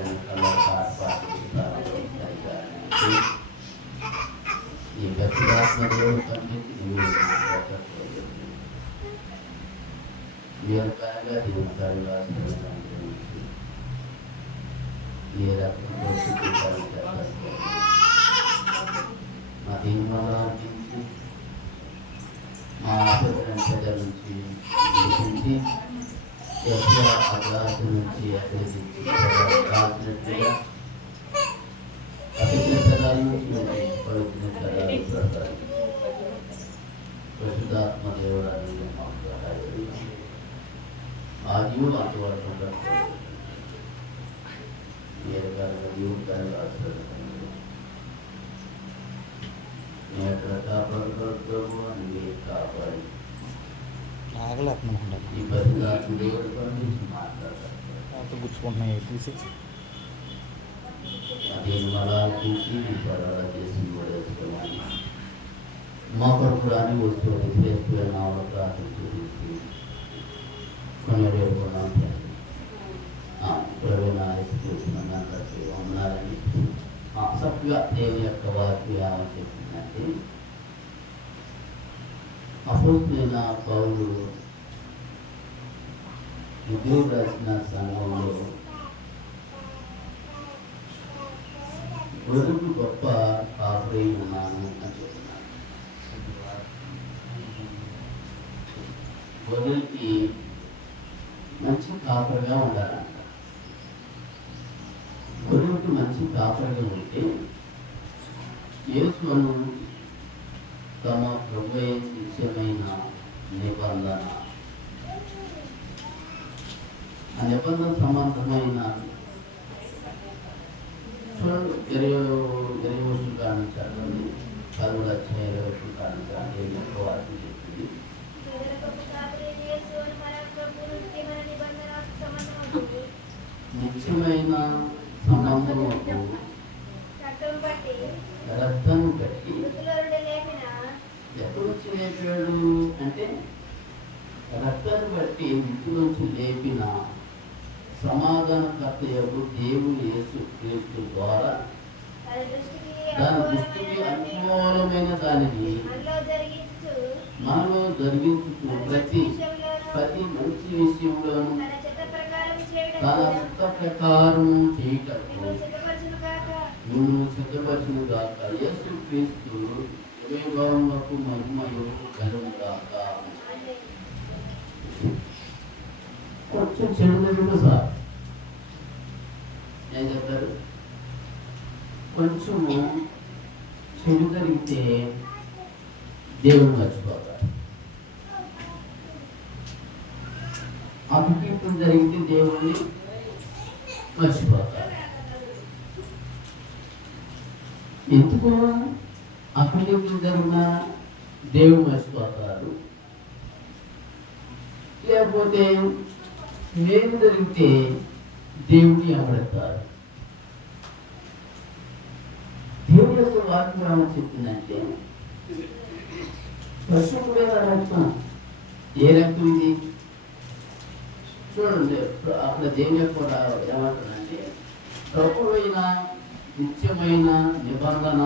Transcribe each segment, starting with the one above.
ఈ పరిశుద్ధాత్మ దేవుడు పనిచేసి నిరంతరంగా దీనికారుగా ఏ రకంగా మా దీనివల్ల మా ప్రజల నుంచి అగ్రాసు నుంచి రాసినట్టుగా పరిశుద్ధాత్మ దేవుడాన్ని ఆదియు అంతవరకు కాపాడి ఈ పరిశుద్ధాత్మ దేవుడి గురించి మాట్లాడతారు గుచ్చుకుంటున్నాయి అదేం అలా చూసి అలా చేసి పడేసుకోవాలి మా కొరకు అని వస్తువులు శ్రేష్ఠమైన ప్రార్థన చూసి కొనలేకున్నాం చూసినందరికీ ఉన్నారని చక్కగా దేవుని యొక్క వాక్యం చెప్పిందంటే అపోస్తలుడైన పౌలు ఉద్యోగ రాసిన సంఘంలో గొర్రెకు గొప్ప కాపురై ఉన్నాను అని చెప్తున్నాను. గొర్రెలకి మంచి కాపురగా ఉండాలంట. గొర్రెలకి మంచి కాపురగా ఉంటే యేసును తమ ప్రభు శిష్యమైన నిబంధన ఆ నిబంధన సంబంధమైన చూడండి 20 కానించాలి 10 అధ్యాయం 20 కానించాలి ఎక్కువ వాక్యం చెప్తుంది. ముఖ్యమైన సంబంధము రక్తాన్ని బట్టి ఎక్కడ వచ్చి లేపాడు అంటే రక్తాన్ని బట్టి మృతులోంచి లేపిన సమాధానకర్త యొక్క దేవుడు యేసు క్రీస్తు ద్వారా దాని దృష్టికి అనుకూలమైన దానిని మనలో జరిగించు ప్రతి మంచి విషయంలోనూ తన చిత్త ప్రకారం చేయటకు నువ్వు సిద్ధపరిచిన గాక యేసు క్రీస్తు భావములకు మహిమయు కలుగు గాక. కొంచెం చెడు జరిగింది సార్ ఏం చెప్తారు? కొంచెము చెడు జరిగితే దేవుడు మర్చిపోతారు. అభికీర్తం జరిగితే దేవుడిని మర్చిపోతారు. ఎందుకు అభికీర్తం జరిగిన దేవుడు మర్చిపోతారు? లేకపోతే మేలు జరిగితే దేవుడిని అమడతారు. దేవుడి యొక్క వాక్యం ఏమని చెప్తుందంటే పశువుల రక్తం ఏ రక్తం ఇది చూడండి. అక్కడ దేవుని యొక్క ఏమంటుందంటే ప్రభువైన నిత్యమైన నిబంధన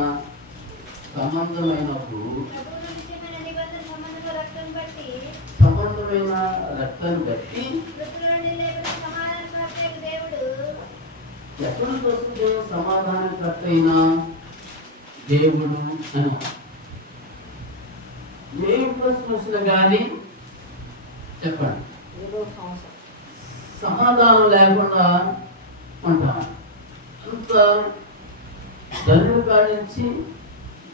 సంబంధమైనప్పుడు సంబంధమైన రక్తాన్ని బట్టి ఎక్కడ వస్తుంది సమాధానకర్త అయిన దేవుడు అని ఏ ప్రశ్న వచ్చినా కానీ చెప్పండి సమాధానం లేకుండా ఉంటాం. అంత దరిద్ర కాడించి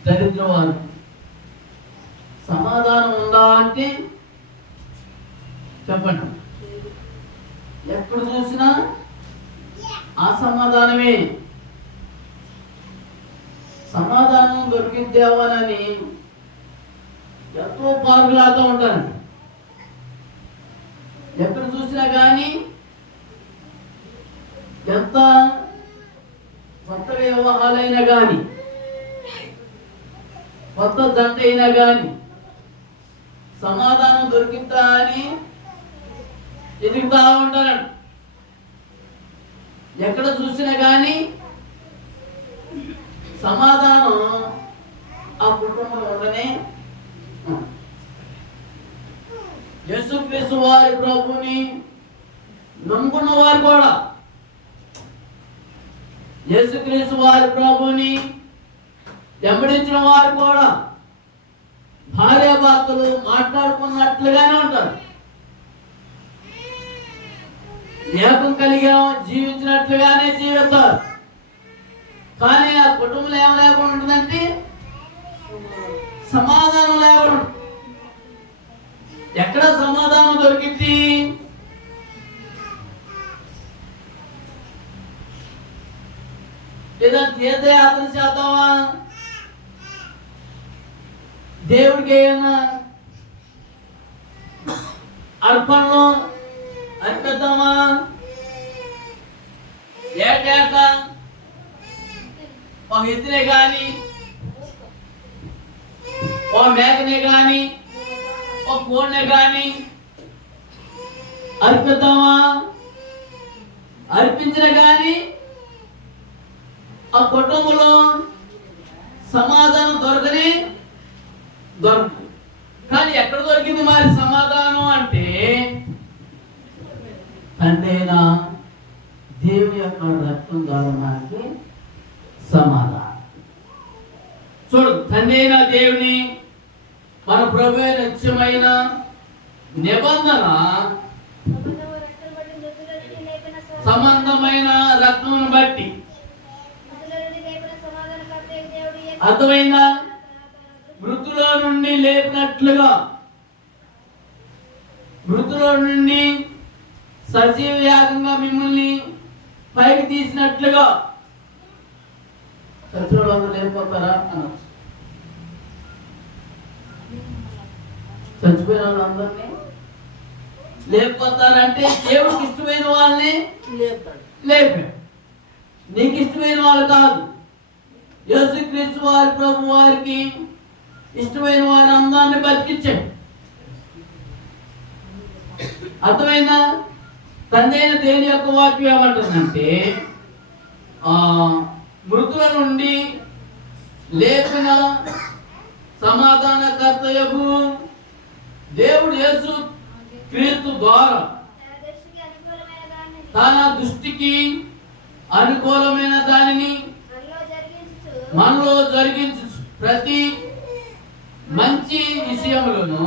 దరిద్రవారు సమాధానం ఉందా అంటే చెప్పండి. ఎక్కడ చూసినా అసమాధానమే. సమాధానం దొరికిద్దామని ఎంతో పార్కులాడుతూ ఉంటారు. ఎక్కడ చూసినా కానీ ఎంత కొత్త వివాహాలైనా కానీ కొత్త జంట అయినా కానీ సమాధానం దొరికిద్దా అని ఎదుగుతా ఉంటారండి. ఎక్కడ చూసినా కానీ సమాధానం ఆ కుటుంబంలో ఉండనే. యేసుక్రీస్తు వారి ప్రభుని నమ్ముకున్న వారు కూడా, యేసుక్రీస్తు వారి ప్రభుని వెంబడించిన వారు కూడా భార్యాభర్తలు మాట్లాడుకున్నట్లుగానే ఉంటారు. ఏకం కలిగా జీవించినట్లుగానే జీవిస్తారు. కానీ ఆ కుటుంబంలో ఏం లేకుండా ఉంటుందంటే సమాధానం లేకుండా. ఎక్కడ సమాధానం దొరికింది? లేదా తీర్థయాత్ర చేద్దామా, దేవుడికి ఏమన్నా అర్పణలు అర్పిద్దామా, ఏటేటా ఒక ఎద్దునే కానీ ఓ మేకనే కానీ ఓ కోడినే కానీ అర్పిద్దామా, అర్పించిన కానీ ఆ కుటుంబంలో సమాధానం దొరకదు. కానీ ఎక్కడ దొరికింది మరి సమాధానం అంటే తండ్రైన దేవుని యొక్క రక్తం ద్వారా మనకి సమాధానం. చూడు, తండ్రైన దేవుని మన ప్రభు నిత్యమైన నిబంధన సంబంధమైన రక్తమును బట్టి అర్థమైన మృతుల నుండి లేపినట్లుగా, మృతుల నుండి సజీవ యాగంగా మిమ్మల్ని పైకి తీసినట్లుగా. చచ్చిన వాళ్ళు లేకపోతారా అనొచ్చు. చచ్చిపోయిన వాళ్ళు అందరినీ లేకపోతారంటే దేవుడికి ఇష్టమైన వాళ్ళని లేపాడు. నీకు ఇష్టమైన వాళ్ళు కాదు. యేసుక్రీస్తు వారి ప్రభు వారికి ఇష్టమైన వారి అందరినీ బతికించాడు. అర్థమైనా? తండ్రైన దేవుని యొక్క వాక్యం ఏమంటుందంటే మృతుల నుండి లేపిన సమాధానకర్తయగు దేవుడు యేసు క్రీస్తు ద్వారా తన దృష్టికి అనుకూలమైన దానిని మనలో జరిగించు ప్రతి మంచి విషయంలోను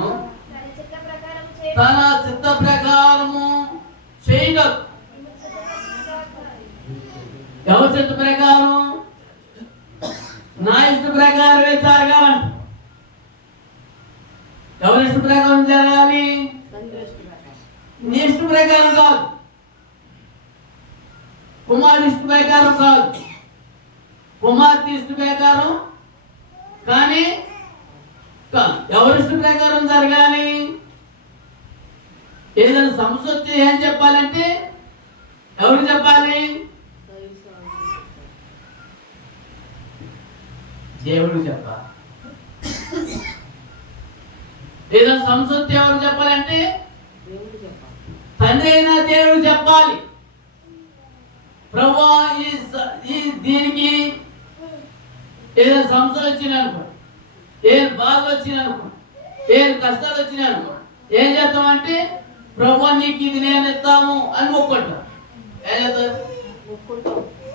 తన చిత్త ప్రకారము చేయడం. ఎవరి చిత్త ప్రకారం? నా ఇష్ట ప్రకారమే జరగాలంట. ఎవరి ఇష్ట ప్రకారం జరగాలి? నీ ఇష్ట ప్రకారం కాదు, కుమారుడి ఇష్ట ప్రకారం కాదు, కుమార్తె ఇష్ట ప్రకారం కానీ ఎవరి ఇష్ట ప్రకారం జరగాలి. ఏదైనా సమస్య వస్తే ఏం చెప్పాలంటే ఎవరు చెప్పాలి? దేవుడు చెప్పాలి. ఏదైనా సమస్య వస్తే ఎవరు చెప్పాలంటే తండ్రి అయినా దేవుడు చెప్పాలి. ప్రభువా దీనికి ఏదైనా సమస్య వచ్చిందనుకో, ఏం బాధ వచ్చిందనుకో, ఏం కష్టాలు వచ్చినాయనుకో, ఏం చేస్తామంటే ప్రభువా నీకు ఇది నేను ఇస్తాము అని మొక్కుంటాం. ఏం చేస్తారు?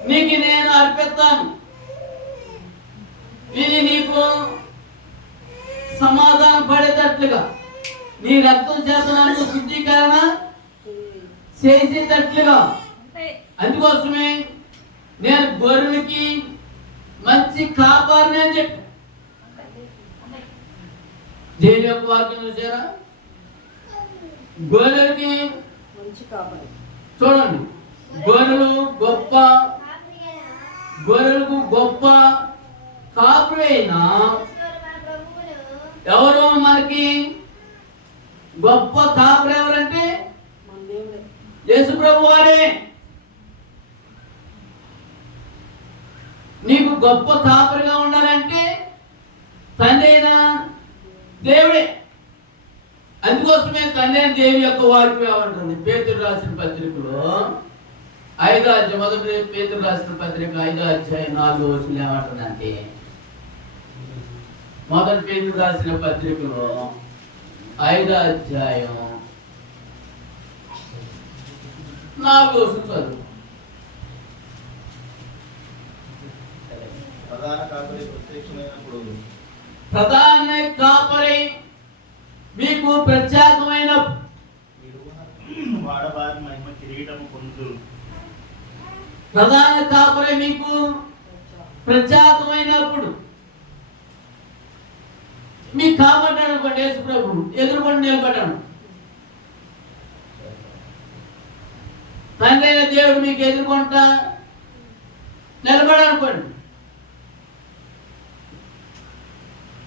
నీకు నేను అర్పిస్తాను, ఇది నీకు సమాధానం పడేటట్లుగా, నీ రక్తం చేత నాకు శుద్ధీకరణ చేసేటట్లుగా. అందుకోసమే నేను గొర్రెలకి మంచి కాపారిని అని చెప్పి దేని యొక్క వాక్యం చూసారా? గొర్రెలకి మంచి కాపరి. చూడండి, గొర్రెలకు గొప్ప కాపరి అయినా ఎవరు? మనకి గొప్ప కాపరి ఎవరంటే యేసు ప్రభు వారే. నీకు గొప్ప కాపరిగా ఉండాలంటే తండ్రి అయినా దేవుడే. అందుకోసమే తండ్రి అయిన దేవుని యొక్క వాక్యం ఏమంటుంది? పేతురు రాసిన పత్రికలో మొదటి పేతురు రాసిన పత్రిక 5:4 ఏమంటుందంటే, మొదటి పేతురు రాసిన పత్రికలో 5:4 చదువు. ప్రధాన కాపరి మీకు ప్రత్యేకమైన ప్రధాన కాపరి మీకు ప్రత్యేకమైనప్పుడు మీకు కాబట్టాడు అనుకోండి, యేసు ప్రభు ఎదురుకొని నిలబడ్డాడు. తండ్రి అయిన దేవుడు మీకు ఎదుర్కొంటా నిలబడనుకోండి,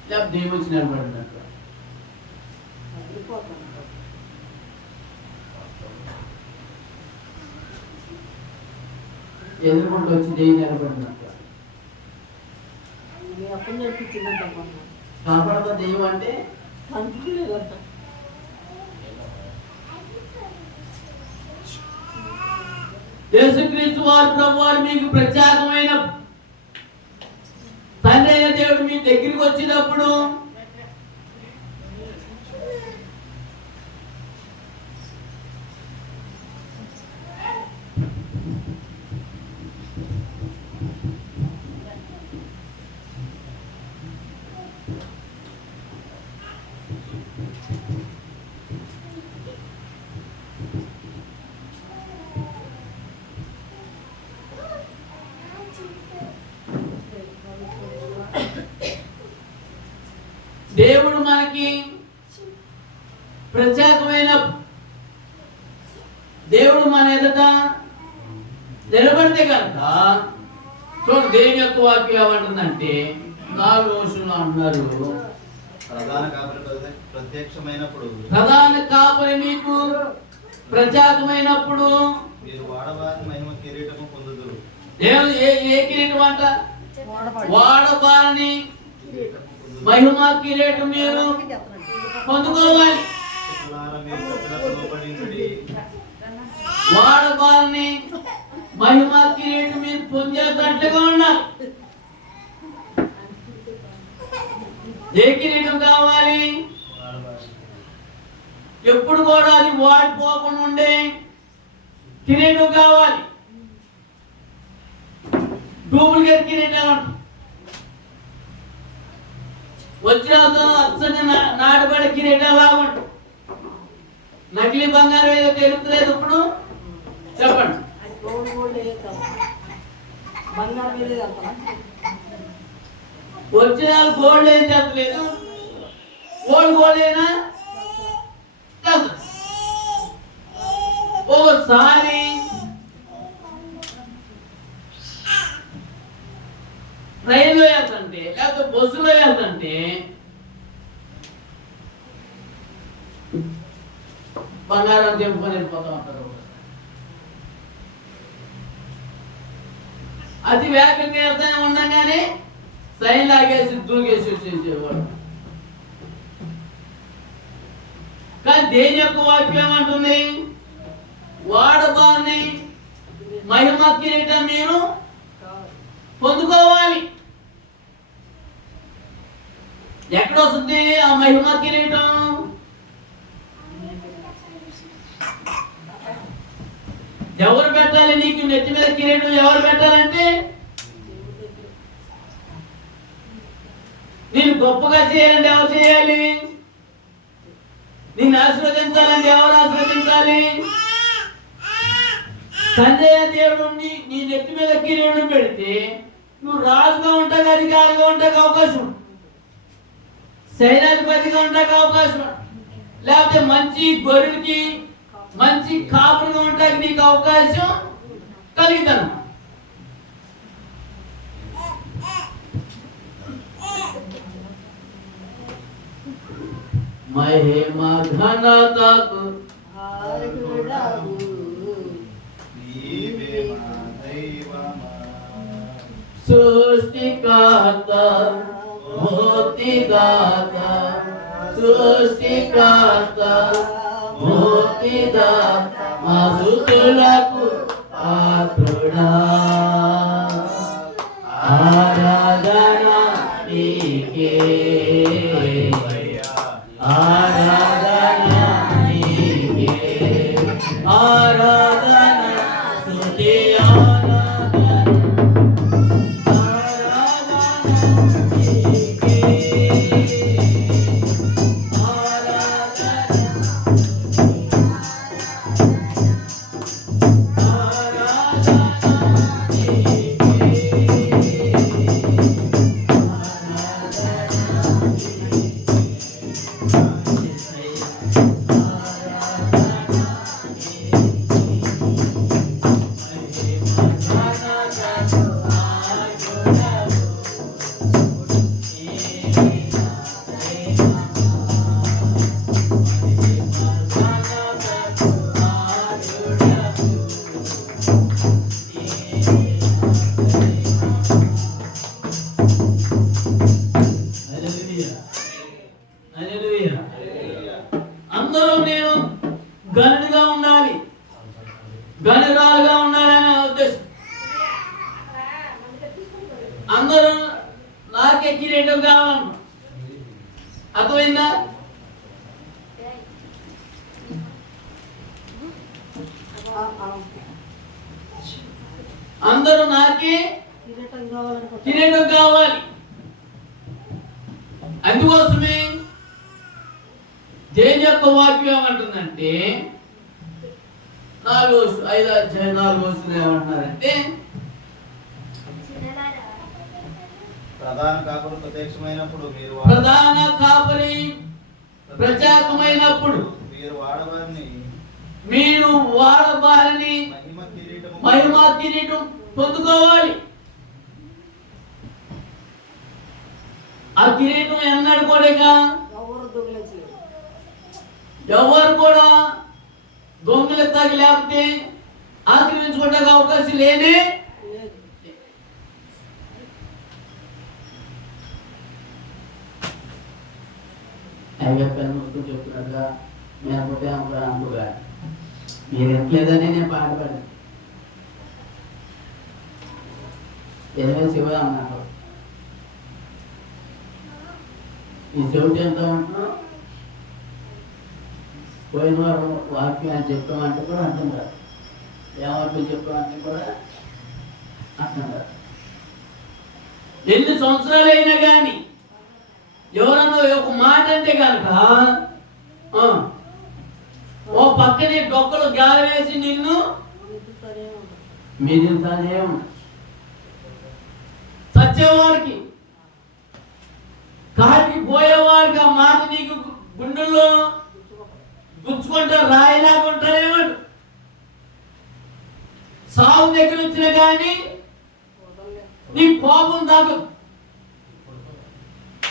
లేకపోతే దేవుడు వచ్చి నిలబడినట్టు ఎదుర్కొంటూ వచ్చి దేవుడు నిలబడినట్టు కాపాడుతా దెయ్యం అంటే యేసుక్రీస్తు వారు ప్రభువారు మీకు ప్రత్యేకమైన తండ్రి అయిన దేవుడు మీ దగ్గరికి వచ్చినప్పుడు దేవుడు మనకి ప్రత్యేకమైన దేవుడు మన ఎదుట నిలబడితే కనుక చూడండి, దేవుని యొక్క వాక్యం ఏమంటుందంటే 4 వచనంలో అన్నారు, ప్రధాన కాపరి మీకు ప్రత్యేకమైనప్పుడు మీరు వాడబారిన మహిమ కిరీటము పొందుదురు. ఏ కిరీటం అంట? వాడబారిని మహిమ కిరీటం మీరు పొందుకోవాలి. వాడబారిని మహిమ కిరీటం మీరు పొందేటట్లుగా ఉండాలి. ఏ కిరీటం కావాలి? ఎప్పుడు కూడా అది వాడిపోకుండా ఉండే కిరీటం కావాలి. డూప్లికేట్ కిరీటం వజ్రాలతో అచ్చగా నాటబడి కిరీటం బాగుంటు. నకిలీ బంగారం ఏదో తెలుపుతలేదు. ఇప్పుడు చెప్పండి, ఒరిజినల్ గోల్డ్ ఏం చెప్పలేదు, ఓల్డ్ గోల్డ్ అయినా ఒకసారి ట్రైన్లో వెళ్తుంటే లేకపోతే బస్సులో వెళ్తుంటే బంగారం తెంపుకొని వెళ్ళిపోతూ ఉంటారు. అతి వేగంగా వెళ్తానే ఉండగానే సైన్ లాగేసి దూకేసి వచ్చేసేవాడు. కానీ దేని యొక్క వాక్యం ఏమంటుంది? వాడబారిని మహిమ కిరీటం మీరు పొందుకోవాలి. ఎక్కడ వస్తుంది ఆ మహిమ కిరీటం? ఎవరు పెట్టాలి నీకు నెత్తి మీద కిరీటం? ఎవరు పెట్టాలంటే నేను గొప్పగా చేయాలంటే ఎవరు చేయాలి? నిన్ను ఆశీర్వదించాలంటే ఎవరు ఆశీర్వదించాలి? సంజయ దేవుడు నీ నెత్తి మీద కిరీటం పెడితే నువ్వు రాజుగా ఉంటావు, అధికారిగా ఉంటాకు అవకాశం, సైన్యాధిపతిగా ఉంటాకు అవకాశం, లేకపోతే మంచి గొర్రెలకి మంచి కాపురుగా ఉంటాకి నీకు అవకాశం కలిగితాను. మహిమ ఘనతకు సృష్టికర్త ముక్తిదాత, సృష్టికర్త ముక్తిదాత, మా సుతులకు పాత్రుడా ఆరాధన నీకే ఆరాధన నీకే ఆరాధన స్తుతి ఆరాధన నీకే అందరూ నేను గనుడుగా ఉండాలి, గనురాలుగా ఉండాలనే ఉద్దేశం. అందరూ నాకే కిరీటం కావాలన్న అర్థమైందా? అందరూ నాకే కిరీటం కావాలి. అందుకోసమే దేవుని యొక్క వాక్యం ఏమంటుందంటే 4:5 ఏమంటున్నారంటే ప్రధాన కాపురి ప్రత్యక్షమైనప్పుడు ప్రధాన కాపరి ప్రత్యేకమైనప్పుడు మీరు వాడబారిని మహిమా కిరీటం పొందుకోవాలి. ఆ కిరీటం ఎన్నడు కూడా ఎవరు కూడా దొంగలు తాగి లేకపోతే ఆక్రమించుకోవడానికి అవకాశం లేనే. చెప్తున్నాడుగా లేకపోతే అనుకోగా మీరు ఎంతలేదని నేను పాట పాడాను. ఏదో శివ అన్నాడు. ఈ చెవిటి ఎంత ఉంటున్నావు పోయిన వారు వాక్యాన్ని చెప్పామంటే కూడా అంటున్నారు, ఏమర్థం చెప్పామంటే కూడా అంటున్నారు. ఎన్ని సంవత్సరాలు అయినా కానీ ఎవరన్నా ఒక మాట అంటే కనుక ఓ పక్కనే డొక్కలు గాలి వేసి నిన్ను మిగులుతానే ఉన్నా. సచ్చేవారికి కాటికి పోయేవారికి ఆ మాట నీకు గుండెల్లో గుచ్చుకుంటారు, రాయిలాగుంటారేమంట. సాగు దగ్గర వచ్చినా కానీ నీ కోపం తాగదు.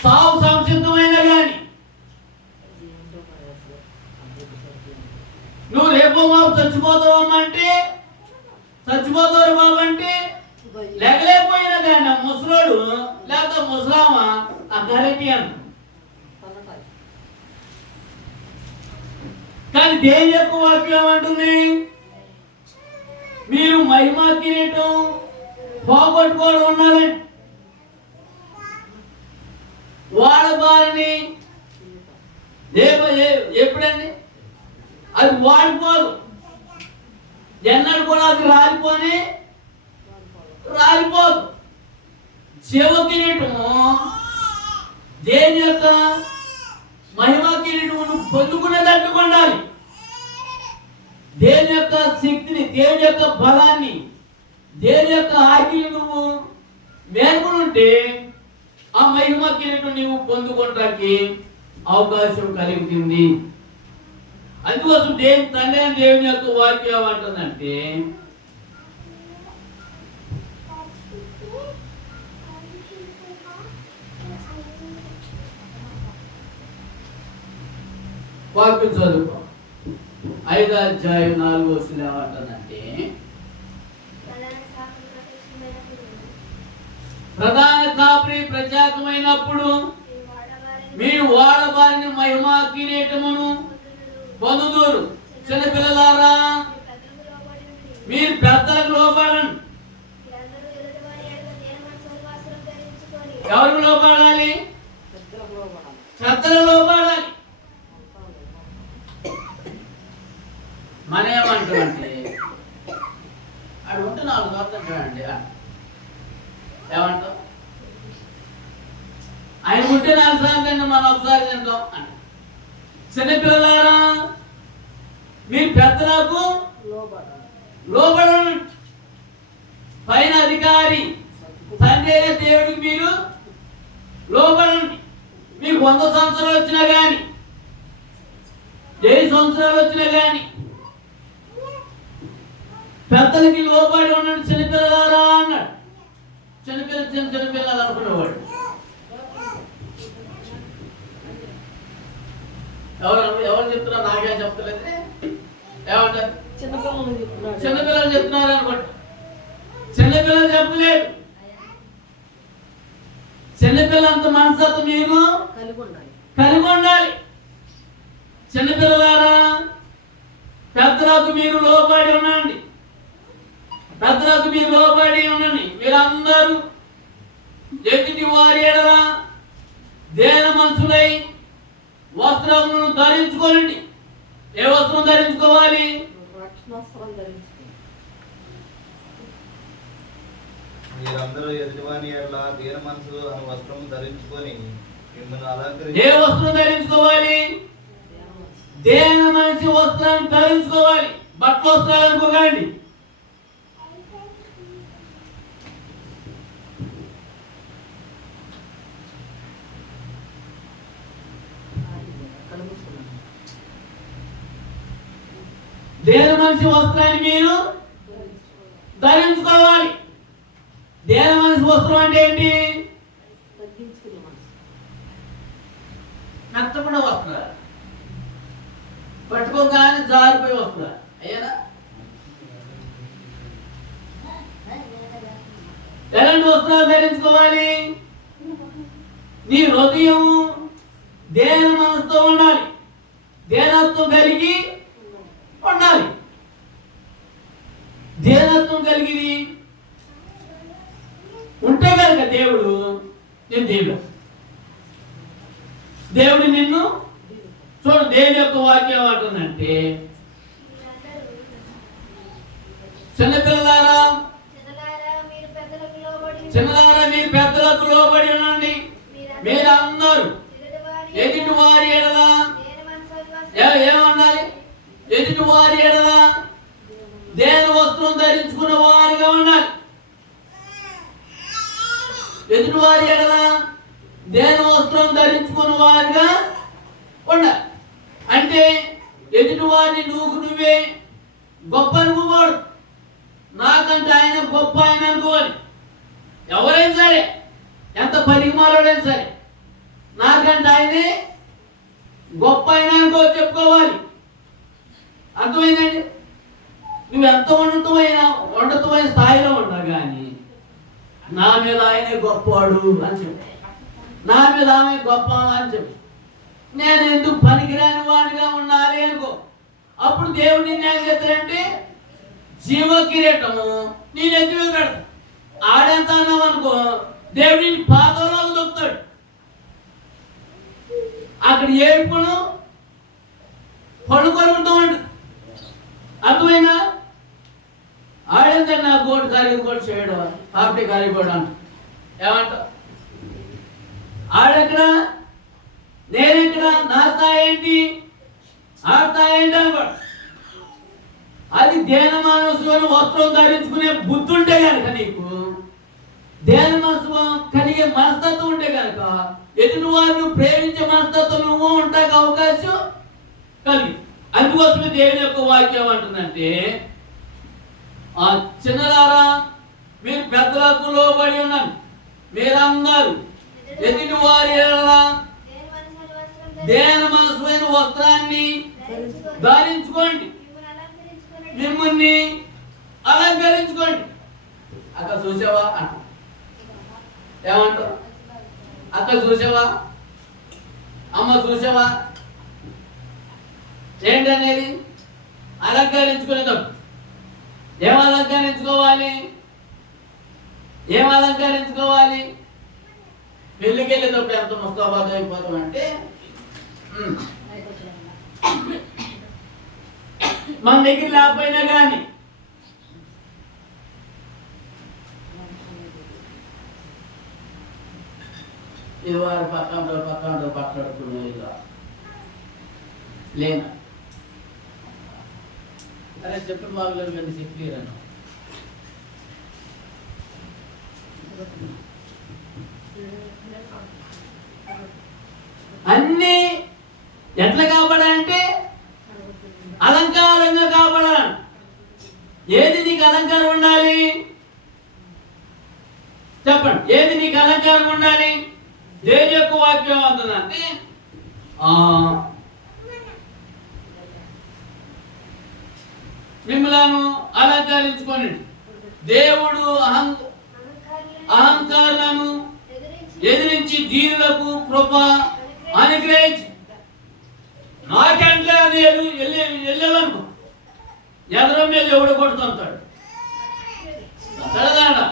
సాగు సంసిద్ధమైన కానీ నువ్వు రేపు బాబు చచ్చిపోతావమ్మంటే చచ్చిపోతారు బాబు అంటే లెగలేకపోయినా కానీ ఆ ముసలోడు లేకపోతే ముసలామ ఆ కరెక్ట్ అంట. కానీ దేవుని యొక్క వాక్యం ఏమంటుంది? మీరు మహిమా కిరీటం పోగొట్టుకోవడం ఉండాలండి. వాడబారిని ఎప్పుడండి అది వాడిపోదు, ఎన్నడు కూడా అది రాలిపోదు. శివ కిరీటము దేని యొక్క మహిమా కిరీటమును పొందుకునేటట్టు ఉండాలి. దేని యొక్క శక్తిని, దేని యొక్క బలాన్ని, దేని యొక్క ఆజ్ఞలు నువ్వు మేలుకుని ఉంటే ఆ మహిమా కిరీటం నువ్వు పొందుకోవటానికి అవకాశం కలుగుతుంది. అందుకోసం దేవుని యొక్క వాక్యం ఏమంటుందంటే వాక్యం చదువుకో 5:4 ఏమంటుందంటే ప్రధాన కాపరి ప్రత్యేకమైనప్పుడు మీరు వాడబారిన మహిమా కిరీటమును పొందుదురు. చిన్నపిల్లలారా మీరు పెద్దలకు లోపడండి. ఎవరికి లోపడాలి? పెద్దలకు లోపడాలి. మన ఏమంటామంటే అడు ఉంటే 4 సార్లు చూడండి. ఏమంటాం? ఆయన ఉంటే 4 సార్లు తింటాం, మనం ఒకసారి తింటాం అంట. చిన్నపిల్లలారా, మీరు పెద్దలకు లోబడండి. పైన అధికారి తండ్రి అయిన దేవుడికి మీరు లోబడండి. మీకు 100 సంవత్సరాలు వచ్చినా కానీ, 10 సంవత్సరాలు వచ్చినా కానీ పెద్దలకి లోబడి ఉండండి చిన్నపిల్లలారా అన్నాడు. చిన్నపిల్లలు అనుకునేవాడు. ఎవరు చెప్తున్నారు? నాకేం చెప్తలేదు. ఏమంటారు? చిన్నపిల్లలు చెప్తున్నారు అనుకోండి. చిన్నపిల్లలు చెప్పలేదు. చిన్నపిల్లంత మనసత్వం మీరు కలిగి ఉండాలి. చిన్నపిల్లలారా, పెద్దలకు మీరు లోబడి ఉండండి. పెద్దలకు మీరు లోబడి ఉండండి. మీరందరూ ఎదుటి వారి ఎడల దేన మనసులై వస్త్రములను ధరించుకోనండి. ఏ వస్త్రం ధరించుకోవాలి? మీరందరూ ఎదుటివాని ఎడల దీన మనసు అనే వస్త్రం ధరించుకొని మిమ్మల్ని అలంకరించి. ఏ వస్త్రం ధరించుకోవాలి? దేన మనసు వస్త్రాన్ని ధరించుకోవాలి. బట్ట వస్త్రాలు అనుకోకండి. దేన మనిషి వస్త్రాన్ని మీరు ధరించుకోవాలి. దేన మనిషి వస్త్రం అంటే ఏంటి? నచ్చకుండా వస్త్రాలు, పట్టుకోగానే జారిపోయి వస్త్రాలు. అయ్యానా? ఎలాంటి వస్త్రాలు ధరించుకోవాలి? నీ హృదయం దేన మనసుతో ఉండాలి. దేనత్వం కలిగి ఉండాలి. దేనత్వం కలిగి ఉంటే కనుక దేవుడు నేను దేవుడు నిన్ను చూడు. దేవుని యొక్క వాక్యం ఏమంటుందంటే, చిన్నపిల్లలారా మీరు పెద్దలకు లోబడి ఉండండి. మీరందరూ ఎదుటి వారి ఎడల ఏమండాలి? ఎదుటి వారి ఎడల దేన వస్త్రం ధరించుకున్న వారిగా ఉండాలి. ఎదుటి వారి ఎడల దేన వస్త్రం ధరించుకున్న వారిగా ఉండాలి. అంటే ఎదుటి వారిని నువ్వే గొప్ప అనుకోకూడదు. నాకంటే ఆయన గొప్ప ఆయన అనుకోవాలి. ఎవరైనా సరే, ఎంత పనికిమాలోడైనా సరే, నాకంటే ఆయనే గొప్ప ఆయన అనుకో చెప్పుకోవాలి. అర్థమైందండి? నువ్వు ఎంత ఉన్నతమైన స్థాయిలో ఉండవు కానీ నా మీద ఆయనే గొప్పవాడు అని చెప్పి, నా మీద ఆమె గొప్ప అని చెప్పి, నేను ఎందుకు పనికిరాని వాడిగా ఉండాలి అనుకో. అప్పుడు దేవుడు నిన్ను ఏం చేస్తాడంటే జీవ కిరీటము నేను ఎత్తుగా పెడతాడు. ఆడెంత అన్నావు అనుకో, దేవుడు నిన్ను పాతంలోకి దొక్కుతాడు. అక్కడ ఏడుపును పడుకొని ఉంటూ ఉంటుంది. అర్థమైనా? ఆడేందండి నా గోటు ఖరీదు కూడా చేయడం, పార్టీ ఖరీదు కూడా అంట. ఏమంట? ఆడెక్కడ, నేనెక్కడ, నా స్థాయి ఏంటి, ఆ స్థాయి ఏంటి అనుకోడు. అది దేన మనసు వస్త్రం ధరించుకునే బుద్ధి ఉంటే కనుక, నీకు దేన మనసు కలిగే మనస్తత్వం ఉంటే కనుక, ఎదుటి వారిని ప్రేమించే మనస్తత్వం నువ్వు ఉంటానికి అవకాశం కలిగి. అందుకోసమే దేవుని యొక్క వాక్యం అంటుందంటే, ఆ చిన్నలారా మీరు పెద్దలకు లోబడి ఉన్నాను. మీరందరూ ఎదుటి వారి దేన మనసు వస్త్రాన్ని ధరించుకోండి, మిమ్మల్ని అలంకరించుకోండి. అక్కడ చూసావా అంట. ఏమంటారు? అక్కడ చూసావా, అమ్మ చూసావా ఏంటనేది? అలంకరించుకునే తప్పు. ఏం అలంకరించుకోవాలి? ఏం అలంకరించుకోవాలి? పెళ్ళికి వెళ్ళేటప్పుడు ఎంత ముస్తాబాద్ అయిపోతాం అంటే మన దగ్గర లేకపోయినా కానీ ఇది వారి పక్కన పట్లాడుకునే ఇలా లేనా? అరే చెప్పిన బాగులేదు కానీ చెప్పలేరను. అన్నీ ఎట్లా కాపాడాలంటే అలంకారంగా కాపాడాలి. ఏది నీకు అలంకారం ఉండాలి చెప్పండి? ఏది నీకు అలంకారం ఉండాలి? దేని యొక్క వాక్యం అంటుందంటే మిమ్మలను అలంకరించుకొని దేవుడు అహంకారాలను ఎదిరించి దీనులకు కృప అనుగ్రహించి. నాకంటే అని వెళ్ళాలనుకో ఎదరం మీద ఎవడు కొడుతుంటాడు సరదాడా.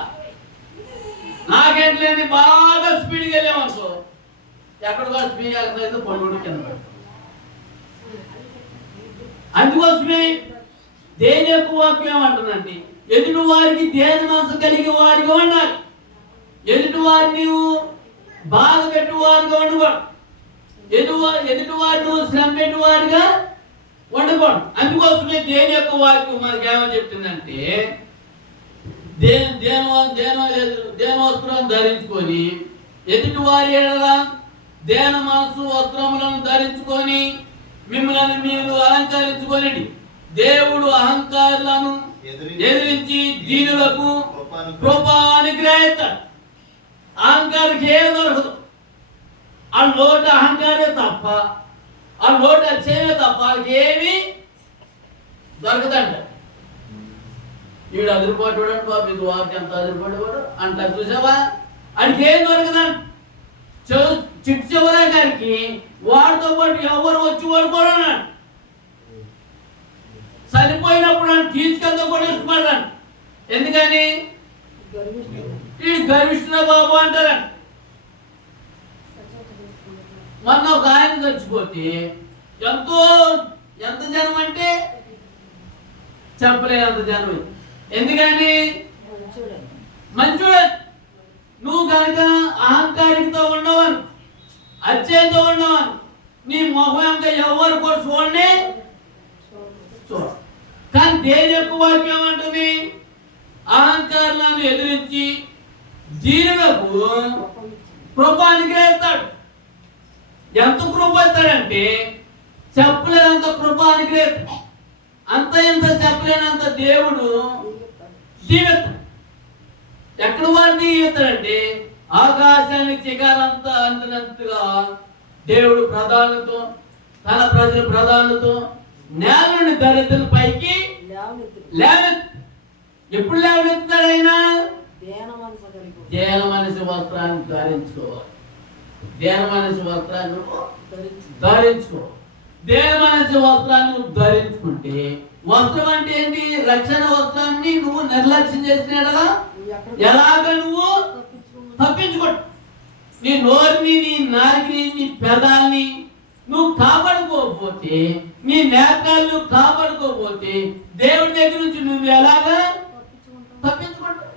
నాకంటే బాగా స్పీడ్గా వెళ్ళామనుకో ఎక్కడికో స్పీడ్ వెళ్ళలేదు పొడుగుడు కింద పెడతాం. అందుకోసమే దేని యొక్క వాక్యం అంటుందండి, ఎదుటి వారికి దేని మనసు కలిగి వారిగా ఉండాలి. ఎదుటి వారిని బాధ పెట్టువారుగా ఉండకూడదు. ఎదుటి వారిని శ్రమ పెట్టువారుగా ఉండకూడదు. అందుకోసమే దేని యొక్క వాక్యం మనకి ఏమని చెప్తుందంటే దేని వస్త్రం ధరించుకొని ఎదుటి వారి దేన మనసు వస్త్రములను ధరించుకొని మిమ్మల్ని మీరు అలంకరించుకొని దేవుడు అహంకారులను ఎదిరించి దీనులకు కృప అనుగ్రహిస్తాడు. అహంకారికి ఏం దొరకదు. ఆ లోటు అహంకారే తప్ప, ఆ లోటు వచ్చేవే తప్ప వాళ్ళకి ఏమి దొరకదంట. వీడు అదిరిపోయాడు బాబు, ఇది వారికి ఎంత అదిరిపోయేవాడు అంటారు చూసావా? ఆయనకి ఏం దొరకదంట. చిట్టు చివరా గారికి వాడితో పాటు ఎవరు వచ్చి వాడుకోవడం చనిపోయినప్పుడు నన్ను తీసుకెళ్తా కూడా ఇష్టపడ్డాను. ఎందుకని? వీడు గర్విష్ఠుల బాబు అంటారంట. మొన్న ఒక ఆయన చచ్చిపోతే ఎంత జనం అంటే చెప్పలేనంత జనం. ఎందుకని? మంచోడు. నువ్వు కనుక అహంకారికతో ఉండవను, అత్యంతో ఉండవను, నీ మొహం ఇంకా ఎవరు కూడా చూడండి చూడ. కానీ దేని యొక్క వాక్యం అంటుంది, అహంకారాలను ఎదిరించి దీనులకు కృప అనుగ్రహిస్తాడు. ఎంత కృప ఇస్తాడంటే చెప్పలేనంత కృప అనుగ్రహిస్తాడు. అంత ఎంత చెప్పలేనంత దేవుడు దీవెత్తాడు. ఎక్కడ వారిని దీవెత్తాడంటే ఆకాశానికి చిగారంతా అందినంతగా దేవుడు ప్రధానులతో తన ప్రజల ప్రధానులతో నేల నుండి దరిద్రుల పైకి లేవెత్తు. ఎప్పుడు లేవెత్తాడు ఆయన? దేన మనసు వస్త్రాన్ని ధరించుకోవాలి. దేన మనసు వస్త్రాన్ని ధరించుకో. దేన మనసు వస్త్రాన్ని ధరించుకుంటే, వస్త్రం అంటే ఏంటి? రక్షణ వస్త్రాన్ని నువ్వు నిర్లక్ష్యం చేసినాడలా ఎలాగ నువ్వు తప్పించుకో. నీ నోరుని, నీ నాలుకని, నీ పెదాల్ని నువ్వు కాపాడుకోకపోతే, నీ నేత్రాలను కాపాడుకోకపోతే దేవుడి దగ్గర నుంచి నువ్వు ఎలాగా తప్పించుకుంటావు?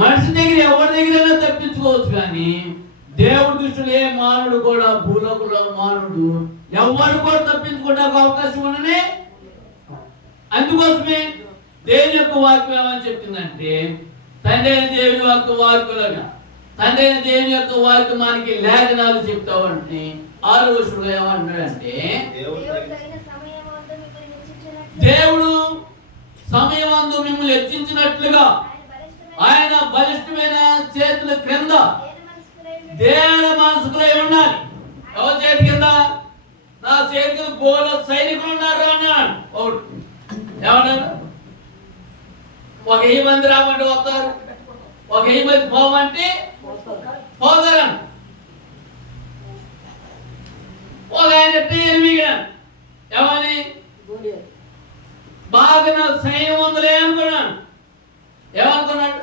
మనిషి దగ్గర ఎవరి దగ్గరైనా తప్పించుకోవచ్చు, కానీ దేవుడి దృష్టిలో ఏ మానవుడు కూడా, భూలోకంలో మానవుడు ఎవరు కూడా తప్పించుకోవడానికి అవకాశం ఉండనే. అందుకోసమే దేవుని యొక్క వాక్యం ఏమని చెప్తుందంటే, తండ్రి అయిన దేవుని యొక్క వాక్యులుగా, తండ్రి అయిన దేవుని యొక్క వాక్యం మనకి లేఖనాలు చెప్తావంటే 6వ వచనంలో ఏమంటాడంటే, దేవుడు సమయమందు మిమ్మల్ని హెచ్చించినట్లుగా ఆయన బలిష్టమైన చేతుల క్రింద దేన మనసుకులై ఉండాలి. ఎవరి చేతి కింద? నా చేతికి గోల సైనికులు ఉన్నారు అన్నాడు. ఒకటి ఏమన్నాడు? 1000 మంది రామంటే వస్తారు, 1000 మంది పోమంటే పోతారని. ఒక ఆయన మిగిలాను ఏమని? బాగా నాకు సైన్యం ఉందిలే అనుకున్నాను. ఏమనుకున్నాడు?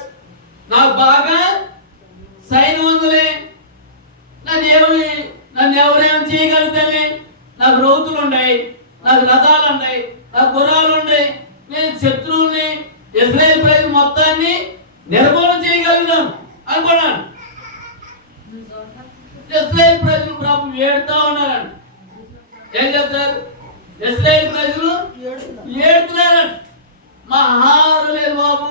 నాకు బాగా సైన్యం ఉందిలే, నన్ను ఎవరేమో చేయగలుగుతానే, నాకు రౌతులు ఉన్నాయి, నాకు రథాలు ఉన్నాయి, నాకు గుర్రాలు ఉన్నాయి, నేను శత్రువుల్ని ఇశ్రాయేలు ప్రజలు మొత్తాన్ని నిర్మూలన చేయగలిగాను అనుకున్నాను. ఇశ్రాయేలు ప్రజలు ప్రభు ఏడుతా ఉన్నారంట. ఏం చెప్తారు? ఇశ్రాయేలు ప్రజలు ఏడుతున్నారంట. మా ఆహారం లేదు బాబు,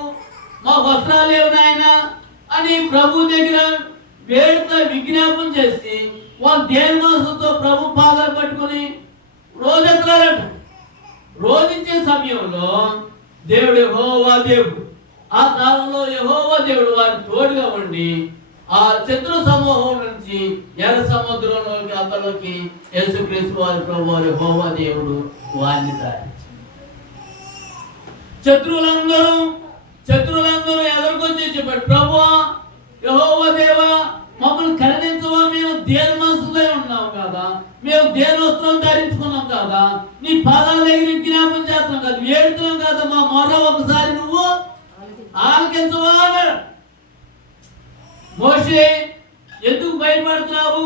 మా వస్త్రాలు లేవు నాయన అని ప్రభు దగ్గర వేడుతా విజ్ఞాపన చేసి వాళ్ళు దేని మనసుతో ప్రభు పాదాలు పట్టుకుని రోజెత్తారంట. రోధించే సమయంలో దేవుడు యెహోవా దేవుడు, ఆ కాలంలో యెహోవా దేవుడు వారికి తోడుగా ఉండి ఆ శత్రు సమూహం నుంచి ఎర్ర సముద్రంలోకి అంతలోకి యేసుక్రీస్తు వారి ప్రభు వారి యెహోవా దేవుడు వారిని దారించారు. శత్రువులందరూ ఎదుర్కొచ్చి చెప్పాడు, ప్రభువా యెహోవా దేవా మమ్మల్ని కరుణించవా, మేము దేని మనసులో ఉన్నాం కదా, మేము దేని వస్త్రం ధరించుకున్నాం కదా, నీ పాదాల దగ్గర జ్ఞాపం చేస్తున్నాం కదా, ఏడుతున్నాం కదా, మా మొర ఒకసారి నువ్వు ఆలకించవా అన్నాడు. మోషే ఎందుకు భయపడుతున్నావు?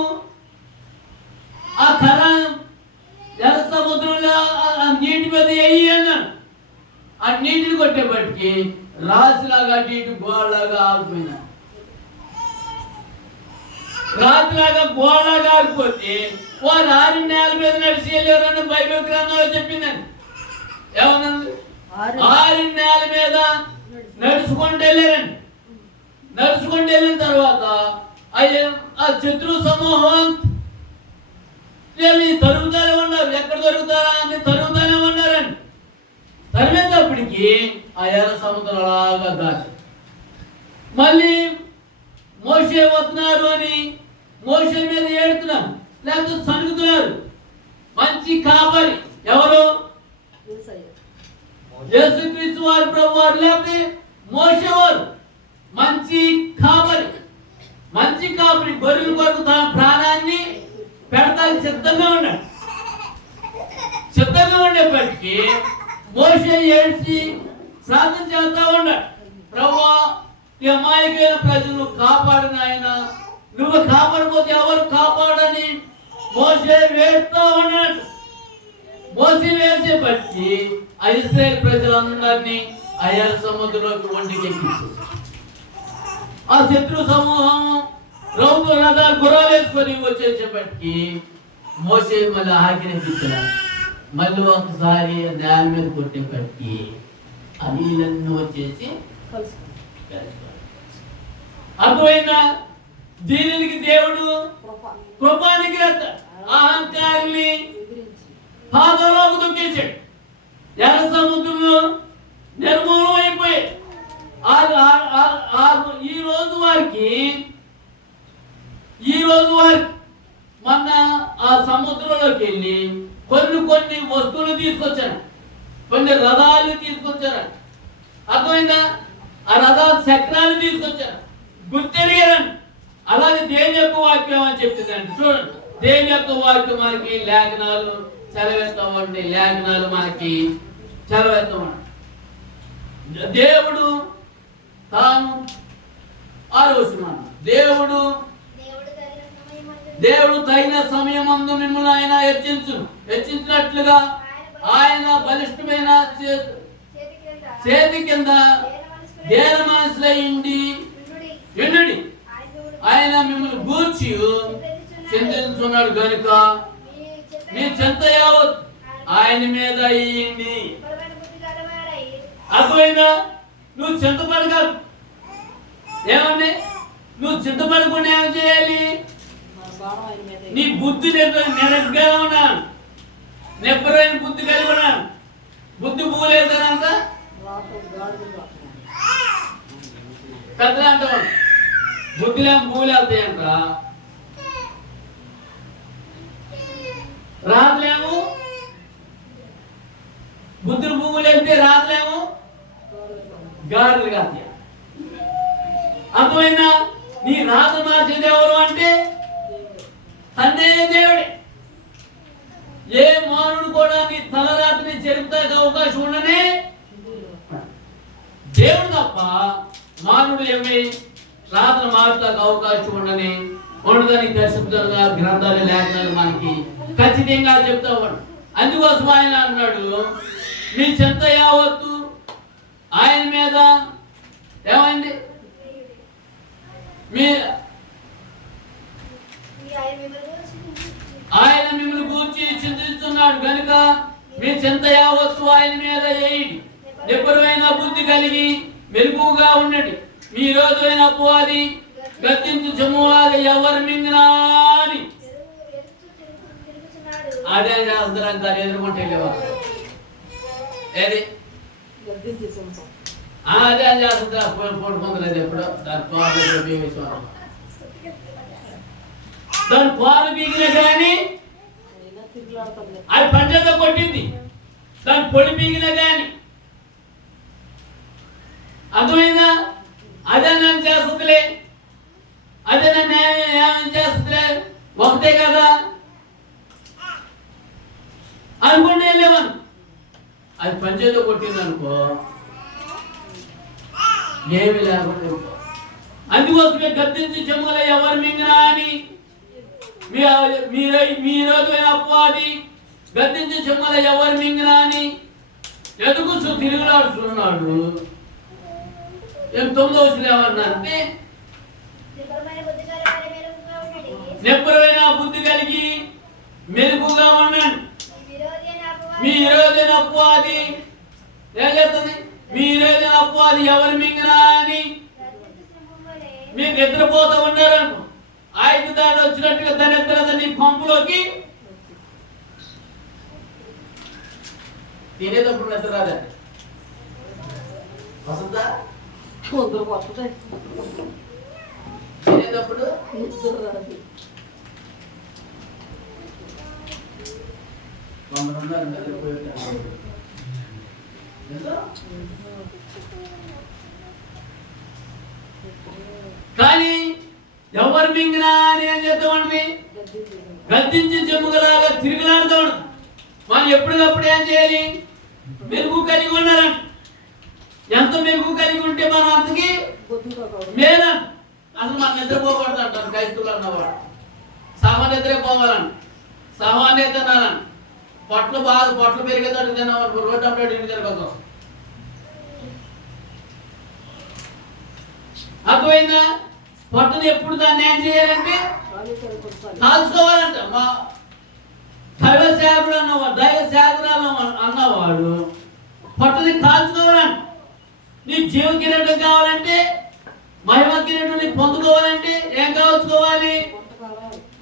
ఆ కర్ర ఎర్ర సముద్రంలో ఆ నీటి మీద వేయి అన్నాడు. ఆ నీటిని కొట్టేపటికి రాశిలాగా నీటి గోడలాగా ఆగిపోయినా, రాత్రిలాగా గోడలాగా ఆగిపోతే వారు 6 నేల మీద నడిచి వెళ్ళారని బైబిల్ గ్రంథంలో చెప్పిందండి. ఏమన్నది? 6 నేల మీద నడుచుకుంటూ వెళ్ళారండి. నడుచుకుంటూ వెళ్ళిన తర్వాత ఆ శత్రు సమూహం తరుగుతానే ఉన్నారు. ఎక్కడ దొరుకుతారా అని తరుగుతానే ఉన్నారండి. తరిమేటప్పటికి ఆ ఎర్ర సముద్రం అలాగా దాటి మళ్ళీ మోషే వస్తున్నారు అని మోషే మీద ఏడుతున్నారు, లేకపోతే సణుగుతున్నారు. మంచి కాపరి ఎవరు? యేసుక్రీస్తు వారి ప్రభు వారు, లేకపోతే మోషే వారు. మంచి కాపరి గొర్రెల కొరకు తన ప్రాణాన్ని పెడతానికి సిద్ధంగా ఉండేప్పటికీ మోషే ఏడ్చి ప్రార్థన చేస్తా ఉన్నాడు, ప్రభువా ఈ అమాయకమైన ప్రజలను కాపాడిన ఆయన, నువ్వు కాపాడకపోతే ఎవరు కాపాడని మోషే వేడుతా ఉన్నాడు. మోసే వేసేపటికి ఇశ్రాయేలు ప్రజలందరినీ ఆ ఎర్ర సముద్రంలోకి ఒంటికి ఎక్కించారు. ఆ శత్రు సమూహం రౌతు రథాలు గుర్రాలు వేసుకొని వచ్చేసేపటికి మోషే మళ్ళీ ఆజ్ఞాపించారు. మళ్ళీ ఒకసారి నేల మీద కొట్టేపటికి ఆ నీళ్ళన్నీ వచ్చేసి అర్థమైందా? దీనికి దేవుడు కృపానికి అహంకారిని పాదలోకి దొక్కేశాడు. ఎర్ర సముద్రంలో నిర్మూలం అయిపోయాయి. ఈ రోజు వారికి మొన్న ఆ సముద్రంలోకి వెళ్ళి కొన్ని వస్తువులు తీసుకొచ్చారు, కొన్ని రథాలు తీసుకొచ్చారు. అర్థమైందా? ఆ రథాలు చక్రాలు తీసుకొచ్చారు, గుర్తెరిగారని. అలాగే దేవుని యొక్క వాక్యం అని చెప్తుందండి. చూడండి, దేవుని యొక్క వాక్యం మనకి లేఖనాలు చదివేస్తామండి, లేఖనాలు మనకి చదివేస్తామండి. దేవుడు తాను దేవుడు తగిన సమయమందు మిమ్మల్ని ఆయన హెచ్చించినట్లుగా ఆయన బలిష్టమైన చేతి కింద దేన మనసులై ఉండి ఆయన మిమ్మల్ని గూర్చి చింతించున్నాడు గనుక మీ చింత యావత్ ఆయన మీద ఇయ్యండి. అర్థమైందా? నువ్వు చింతపడగా ఏమండి, నువ్వు చింతపడకుండా ఏం చేయాలి? నీ బుద్ధి నిరగ్గా ఉన్నా, నెబ్బరైన బుద్ధి కలిగి ఉన్నా. బుద్ధి పూలేదంట పెద్దలు అంటాం, బుద్ధిలేమో పూలు వెళ్తాయంట, రాదులేమో బుద్ధులు పువ్వులు వెళ్తే రాదులేమో గాడులు కాదు. అర్థమైందా? నీ రాత మార్చేది ఎవరు అంటే తండ్రి దేవుడే. ఏ మానవుడు కూడా నీ తలరాతిని చెరుపుతానికి అవకాశం ఉండనే దేవుడు తప్ప మానవుడు ఏమి రాత్రి మాటలకు అవకాశం ఉండదని పరిశుద్ధంగా గ్రంథాలు లేఖనాలు మనకి ఖచ్చితంగా చెప్తా ఉన్నాడు. అందుకోసం ఆయన అన్నాడు, మీ చింత యావత్తు ఆయన మీద ఏమైంది, ఆయన మిమ్మల్ని గూర్చి చింతిస్తున్నాడు కనుక మీ చింత యావత్తు ఆయన మీద వేయండి. నిబ్బరమైన బుద్ధి కలిగి మెలకువగా ఉండండి. మీ రోజైన అపవాది గద్దించు చెమ్ములాగా ఎవరు మింగినా అని అదే చేస్తారంతా ఎదుర్కొంటే ఏది అదే చేస్తుందా పడుకుందలేదు ఎప్పుడో దాని పాలు పీకినా కానీ అది పంచతో కొట్టింది, దాని పొడి పీకినా కానీ అర్థమైందా? అదే నన్ను చేస్తుందిలే, అదే నన్ను ఏమేమి చేస్తుందిలే, ఒకటే కదా అనుకుంటే వెళ్ళేవాను. అది పంచేతో కొట్టింది అనుకో ఏమి లేకుండా. అందుకోసమే గద్దించి చెమ్మల ఎవరు మింగినా అని మీరోజు అపవాది గద్దించి చెమ్మల ఎవరు మింగినా అని ఎదుగు తిరుగులాడుతున్నాడు. ఏం 9వ వచనం ఏమన్నారంటే, నిబ్బరమైన బుద్ధి కలిగి మెలకుగా ఉండండి. మీ విరోధైన అపవాది ఏం చేస్తుంది, మీ విరోధైన అపవాది ఎవరు మింగినా అని మీకు నిద్రపోతూ ఉండాలనుకో, ఆయన దాడి వచ్చినట్టుగా దరిద్రత నీ కొంపులోకి తినేటప్పుడు నిద్ర రాదండి, వస్తుందా? తినేటప్పుడు కానీ ఎవరు మింగినా అని ఏం చేద్దామండి, గద్దించి చెమ్ముగలాగా తిరుగులాడుతూ ఉండదు. మనం ఎప్పటికప్పుడు ఏం చేయాలి, మెరుగు కలిగి ఉండాలంట. ఎంత మెరుగు కలిగి ఉంటే మనం అంతకి మేలు. అసలు మనం నిద్రపోకూడదు అంటారు క్రైస్తవులు అన్నవాడు. సహా నిద్రపోవాలంట, సహాన్ని తినాలంట. పొట్లు పెరిగేటట్టు తిన్నాం రోడ్డు అప్పుడు ఇంటి తిరగదు. అర్థమైందా? పొట్టను ఎప్పుడు దాన్ని ఏం చేయాలంటే కాల్చుకోవాలంట. మా దైవ సేవకుడు అన్నవాడు పొట్టని కాల్చుకోవాలంట. నీ జీవ కిరీటం కావాలంటే, మహిమ కిరీటం నీ పొందుకోవాలంటే ఏం కాల్చుకోవాలి,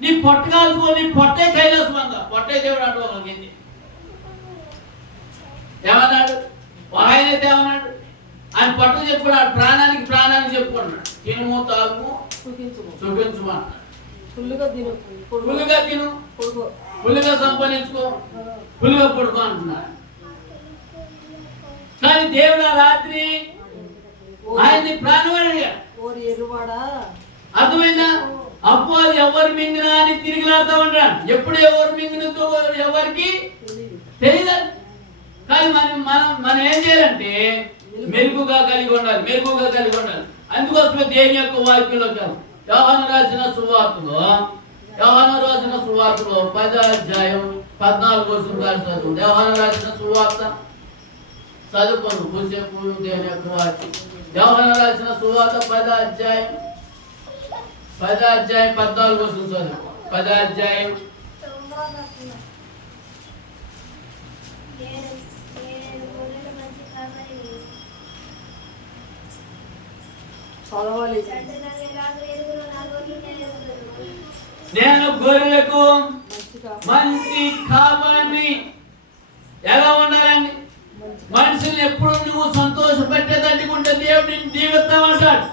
నీ పొట్ట కాల్చుకోవాలి. నీ పొట్టే కైలాసం అంతా, పొట్టే దేవుడు అంటే ఏమన్నాడు ఆయనైతే ఏమన్నాడు, ఆయన పొట్ట చెప్పుకున్నాడు, ప్రాణానికి చెప్పుకున్నాడు. తినుము తాగు సుఖించుమన్నాడు. ఫుల్లుగా తిను, ఫుల్లుగా సంపాదించుకో, ఫుల్లుగా పడుకో అంటున్నాడు. కానీ దేవుడు ఆ రాత్రి ఆయన్ని ప్రాణవాడిగా అర్థమైందా? అపవాది ఎవరు మింగినా అని తిరిగిలాడుతూ ఉంటాడు. ఎప్పుడు ఎవరు మింగినతో ఎవరికి తెలియదు. కానీ మనం ఏం చేయాలంటే మెరుగుగా కలిగి ఉండాలి. అందుకోసమే దేవుని యొక్క వాక్యంలో యోహాను రాసిన సువార్తలో 10వ అధ్యాయం 14వ వచనం చదువు. యోహాను రాసిన సువార్త చదువుకోను కూసేపు దేవుని యొక్క వాక్యం. యోహాను రాసిన సువార్త 10వ అధ్యాయం 14వ వచనం చదువు. 10వ అధ్యాయం నేను గొర్రెలకు మంచి కాపరిని. ఎలా ఉండాలండి? మనుషుల్ని ఎప్పుడు నువ్వు సంతోష పెట్టేదట్టుకుంటే దేవుడు నిన్ను దీవిస్తామంటాడు.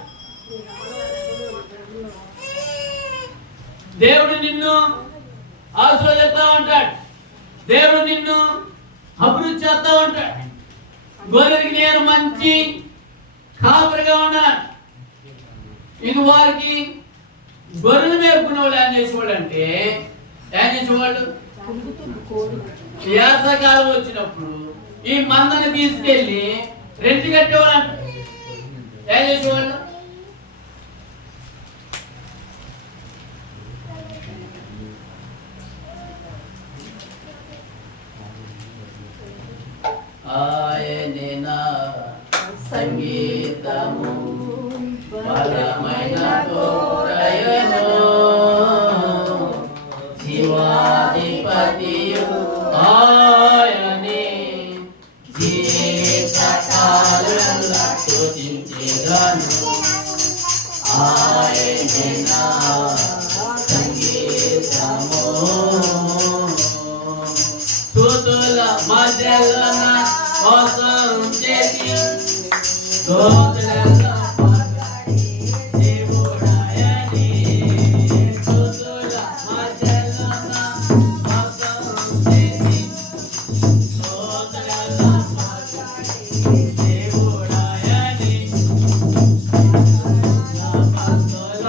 దేవుడు నిన్ను ఆశీర్వదిస్తా ఉంటాడు. దేవుడు నిన్ను అభివృద్ధి చేస్తా ఉంటాడు. గొర్రెలకి నేను మంచి కాపరిగా ఉన్నాను. ఇది వారికి గొర్రెలు మేపుకునే వాళ్ళు ఏం చేసేవాళ్ళు అంటే, వ్యాసకాలం వచ్చినప్పుడు ఈ మందని తీసుకెళ్ళి రెంట్ కట్టేవాళ్ళు ఏం చేసేవాళ్ళు? ఆయనేనా సంగీతము బలమైన తోడయను జీవాధిపతియు ఆయనే జీవితకాలమున స్తుతించెదను ఆయనేనా సంగీతము స్తుతుల మధ్యలోన కోసం చేసి స్తోత్రాల పాడి దేవుడాయని స్తుతుల మధ్యలోన కోసం చేసి స్తోత్రాల పాడి దేవుడాయని నాపస్తుల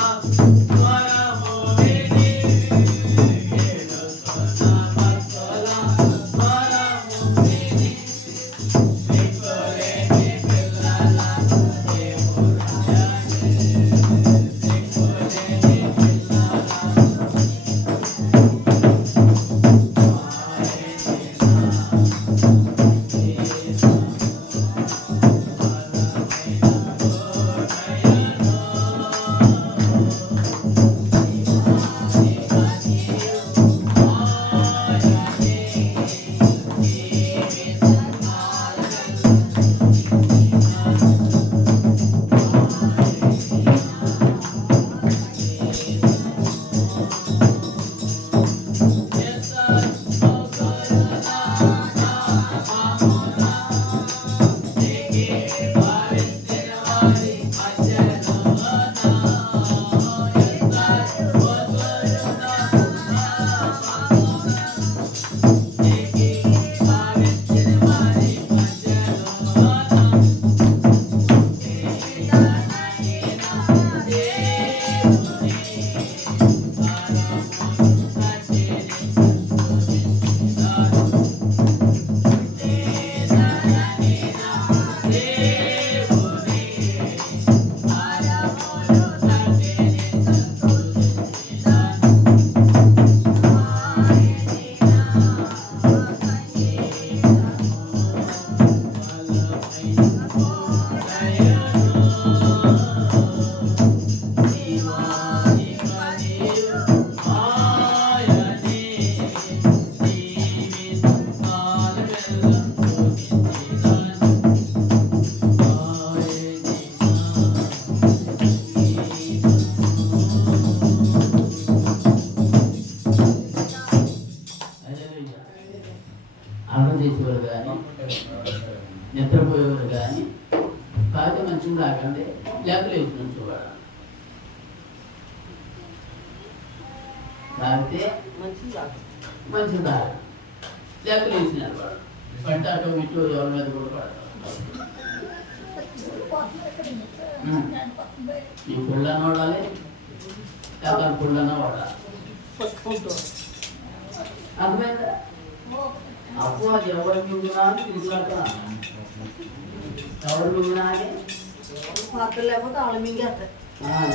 స్వరము విని నాపస్తుల స్వరము విని అర్థం చేసేవారు కానీ నిద్రపోయేవారు కానీ కాకపోతే మంచిగా రాకండి లేకపోతే వేసి నుంచోవాడు తాగితే మంచిగా తాగ లేకపోతే వేసినారు వాడు పంట అటు ఇటు ఎవరి మీద కూడా పడతారు ఈ పుల్లన వాడాలి లేకపోతే పుల్లన వాడాలి అర్థమైందా అప్పుడు అది ఎవరు మింగునా అని తీసుకుంటా ఎవరు మింగునా అని పాత్ర లేకపోతే వాళ్ళు మింగేస్తారు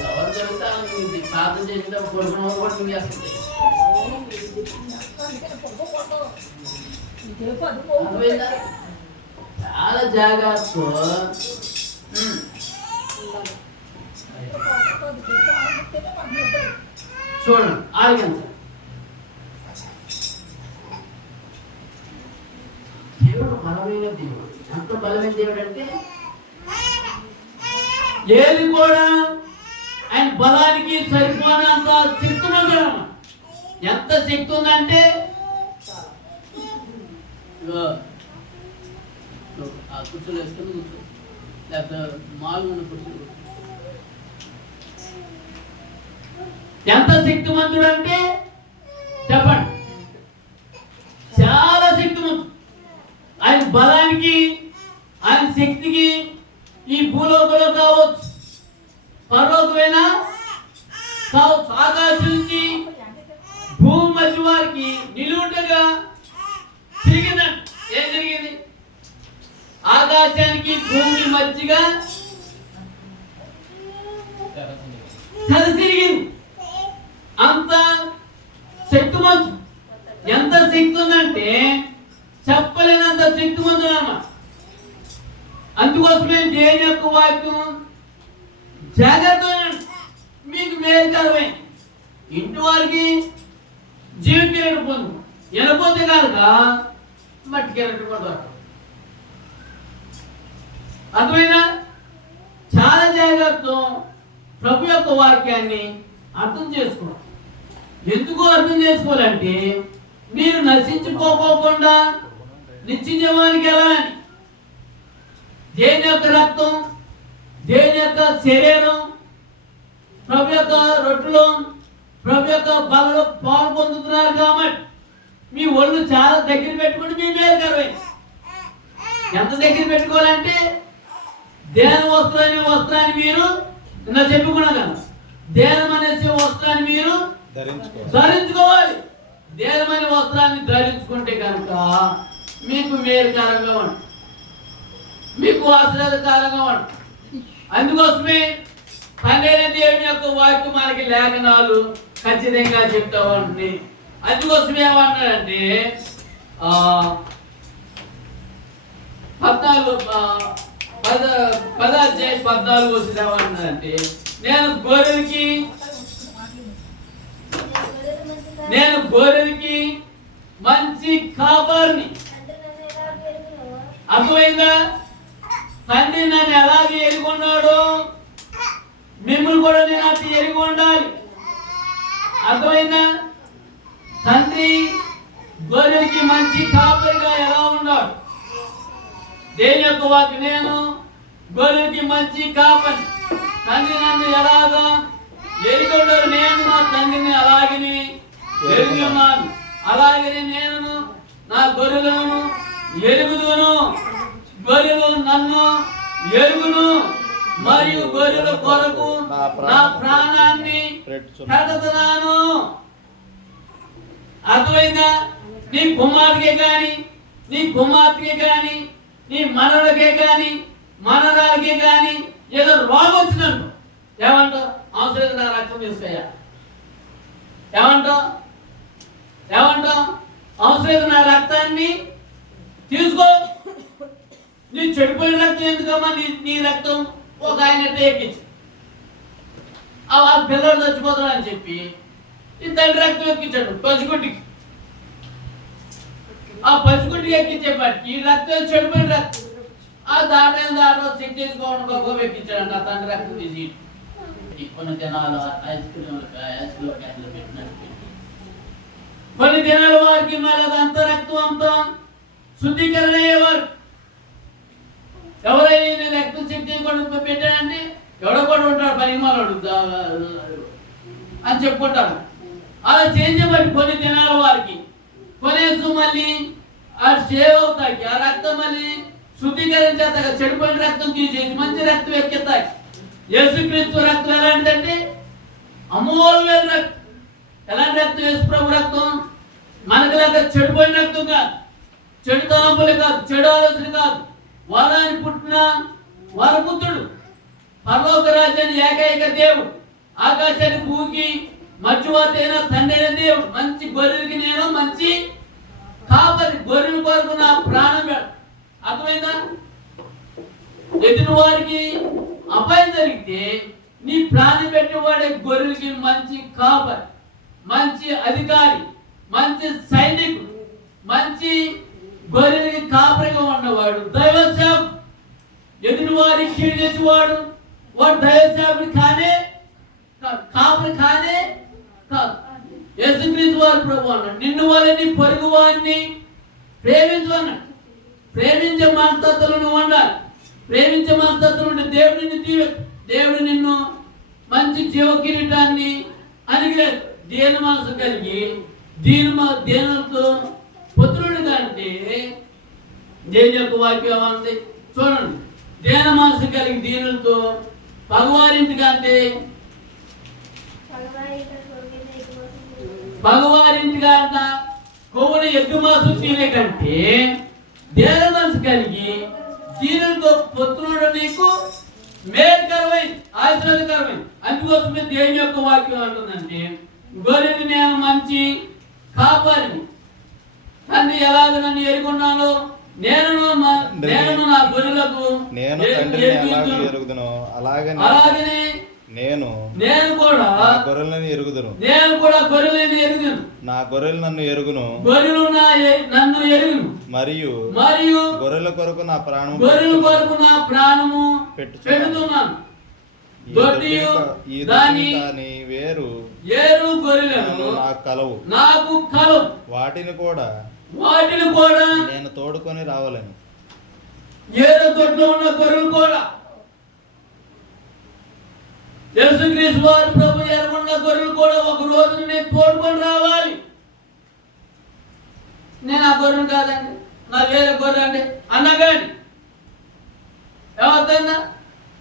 ఎవరు దొరికితే మింగి ప్రార్థన చేసేటప్పుడు కొడుకున్న కూడా మింగేస్తుంది అర్థమైందా చాలా జాగ్రత్త చూడండి ఆరోగ్యం దేవుడు బలమైన దేవుడు ఎంత బలమైన దేవుడు అంటే ఏది కూడా ఆయన బలానికి సరిపోనంత శక్తిమంతుడు ఎంత శక్తి ఉందంటే ఆ కుర్చీలు వేసుకుని కూర్చో లేకపోతే మామూలు కుర్చీలు ఎంత శక్తిమంతుడు అంటే చెప్పండి చాలా శక్తిమంతుడు ఆయన బలానికి ఆయన శక్తికి ఈ భూలోకంలో కావచ్చు పరలోకమైనా కావచ్చు ఆకాశం నుంచి భూమి మధ్య వారికి నిలువుండగా తిరిగిందంట. ఏం జరిగింది? ఆకాశానికి భూమి మధ్యగా తల తిరిగింది. అంత శక్తిమంతు. ఎంత శక్తి ఉందంటే చెప్పలేనంత శక్తిమంతుడు అన్నమాట. అందుకోసమే దేవుని యొక్క వాక్యం జాగ్రత్త, మీకు మేలుకరమే. ఇంటి వారికి జీవితం పొందు, వెళ్ళిపోతే కనుక మట్టికి వెళ్ళట్టుకుంటారు. అర్థమైనా? చాలా జాగ్రత్త ప్రభు యొక్క వాక్యాన్ని అర్థం చేసుకోవాలి. ఎందుకు అర్థం చేసుకోవాలంటే మీరు నశించుకోకుండా నిత్య జీవానికి వెళ్ళాలని. దేని యొక్క రక్తం, దేని యొక్క శరీరం, ప్రభు యొక్క రొట్టెలో ప్రభు యొక్క బలలో పాలు పొందుతున్నారు కాబట్టి మీ ఒళ్ళు చాలా దగ్గర పెట్టుకుని మీ మేలుకరమే. ఎంత దగ్గర పెట్టుకోవాలంటే దేని వస్త్రాన్ని మీరు నిన్న చెప్పుకున్నా కదా, దేనం అనేసి వస్త్రాన్ని మీరు ధరించుకోవాలి. దేనమైన వస్త్రాన్ని ధరించుకుంటే కనుక మీకు మేలుకరంగా ఉంటుంది, మీకు ఆశీర్వాదకరంగా ఉంటుంది. అందుకోసమే తండ్రి దేవుని యొక్క వాక్యం మనకి లేఖనాలు ఖచ్చితంగా చెప్తా ఉంటుంది. అందుకోసమే ఏమన్నాడంటే 14 వచ్చింది ఏమన్నాడంటే, నేను గొర్రెలకి మంచి కాపరిని. అర్థమైందా? తండ్రి నన్ను ఎలాగే ఎరుగున్నాడో మిమ్మల్ని కూడా నేను అట్లా ఎరిగి ఉండాలి. అర్థమైందా? తండ్రి గొర్రెలకి మంచి కాపరిగా ఎలా ఉన్నాడు? దేని యొక్క వాక్యం, నేను గొర్రెలకి మంచి కాపరి. తండ్రి నన్ను ఎలాగా ఎరుగున్నాడు, నేను మా తండ్రిని అలాగని ఎరిగి ఉన్నాను. అలాగే నేను నా గొర్రెలను ఎరుగుదును, గొర్రెలు నన్ను ఎరుగును, మరియు గొర్రెల కొరకు నా ప్రాణాన్ని పెడుతున్నాను. అర్థమైందా? నీ కుమారుడికే కానీ, నీ కుమార్తెకే కానీ, నీ మనవడికే కానీ, మనరాలకే కానీ ఏదో రోగం వచ్చిందంటూ ఏమంటావు? అవసరం నా రక్తం తీసుకోయా. ఏమంటావు? అవసరం నా రక్తాన్ని తీసుకో. నీ చెడిపోయిన రక్తం ఎందుకమ్మా? నీ రక్తం ఒక ఆయన ఎక్కించు. ఆ పిల్లలు చచ్చిపోతాడు అని చెప్పి ఈ తండ్రి రక్తం ఎక్కించాడు పసిగుడ్డికి. ఆ పసిగుడ్డికి ఎక్కించేపాటి ఈ రక్తం చెడిపోయిన రక్తం ఆ దాటో చెక్ చేసుకోవడం గొప్ప ఎక్కించాడు. ఆ తండ్రి రక్తం తీసి కొన్ని దినాలు ఐస్ క్రీమ్ పెట్టినట్టు కొన్ని దినాల వారికి మళ్ళీ అంత రక్తం అంతా శుద్ధీకరణ అయ్యేవారు. ఎవరైనా రక్తం చెక్ చేయకుండా పెట్టాడంటే ఎవడో కూడా ఉంటాడు, పనిమాలడు అని చెప్పుకుంటారు. అలా చేసేవాడి కొన్ని దినాల వారికి కొనేసు మళ్ళీ ఆ సేవ్ అవుతాయి. ఆ రక్తం మళ్ళీ శుద్ధీకరించేస్తాక చెడిపోయిన రక్తం తీసేసి మంచి రక్తం ఎక్కిస్తాయి. యేసుక్రీస్తు రక్తం ఎలాంటిదంటే అమూల్యమైన రక్తం. ఎలాంటి రక్తం? యేసు ప్రభు రక్తం. మనకు లేక చెడిపోయిన రక్తం కాదు, చెడు తలంపులు కాదు, చెడు ఆలోచన కాదు. వరాన్ని పుట్టిన వరపుత్రుడు, పరలోక రాజ్యాన్ని ఏకైక దేవుడు, ఆకాశాన్ని భూమికి మధ్యవర్తి అయిన తండ్రి అయిన దేవుడు, మంచి గొర్రెలకి నేను మంచి కాపరి, గొర్రెల కొరకు నా ప్రాణం పెడు. అర్థమైందా? ఎదుటి వారికి అపాయం జరిగితే నీ ప్రాణం పెట్టేవాడే గొర్రెలకి మంచి కాపరి, మంచి అధికారి, మంచి సైనికుడు, మంచి గొర్రెలకి కాపరిగా ఉన్నవాడు దైవ సేవకుడు. ఎదుటి వారికి కీడు చేసేవాడు వాడు దైవ సేవకుడు కానే కాపరి కానే కాదు. యేసుక్రీస్తు వారు ప్రభు అన్నాడు, నిన్ను వాళ్ళని పొరుగు వారిని ప్రేమించు అన్నాడు. ప్రేమించే మనస్తత్వంలో నువ్వు ఉండాలి. ప్రేమించే మనస్తత్వం ఉంటే దేవుడు నిన్ను మంచి జీవ కిరీటాన్ని అనిగిలేదు. దేని మనసు కలిగి దేనితో పుత్రుడు కంటే దేని యొక్క వాక్యం ఉంది చూడండి. దేన మనసు కలిగి దీనులతో పగవారింటి కంటే పగవారింటి కంట కొవ్వుని ఎద్దు మాంసం తినే కంటే దేన మనసు కలిగి దీనితో పొత్తునుడు నీకు మేలుకరమైన ఆశీర్వాదకరమైన. అందుకోసమే దేవుని యొక్క వాక్యం అంటుందంటే గొర్రెని నేను మంచి కాపారిని, తండ్రి ఎలాగ నన్ను ఎరుగున్నానో నేను నా గొర్రెలకు నేను తండ్రిని ఎలాగ ఎరుగుదునో అలాగనే నేను కూడా గొర్రెలను ఎరుగుదును. నేను కూడా గొర్రెలను ఎరుగును. నా గొర్రెలు నన్ను ఎరుగును. గొర్రెలు నన్ను ఎరుగును. మరియు గొర్రెల కొరకు నా ప్రాణము పెట్టుతున్నాను. వేరు గొర్రెలను నాకు కలవు. వాటిని కూడా నేను తోడుకొని రావాలను. ఏదో దొడ్లో ఉన్న గొర్రెలు కూడా యేసుక్రీస్తు వారి ప్రభు ఎరగొన్న గొర్రెలు కూడా ఒక రోజున నేను తోడుకొని రావాలి. నేను ఆ గొర్రెను కాదండి, నా వేరే గొర్రె అండి అన్నగాని ఎవరిదైనా.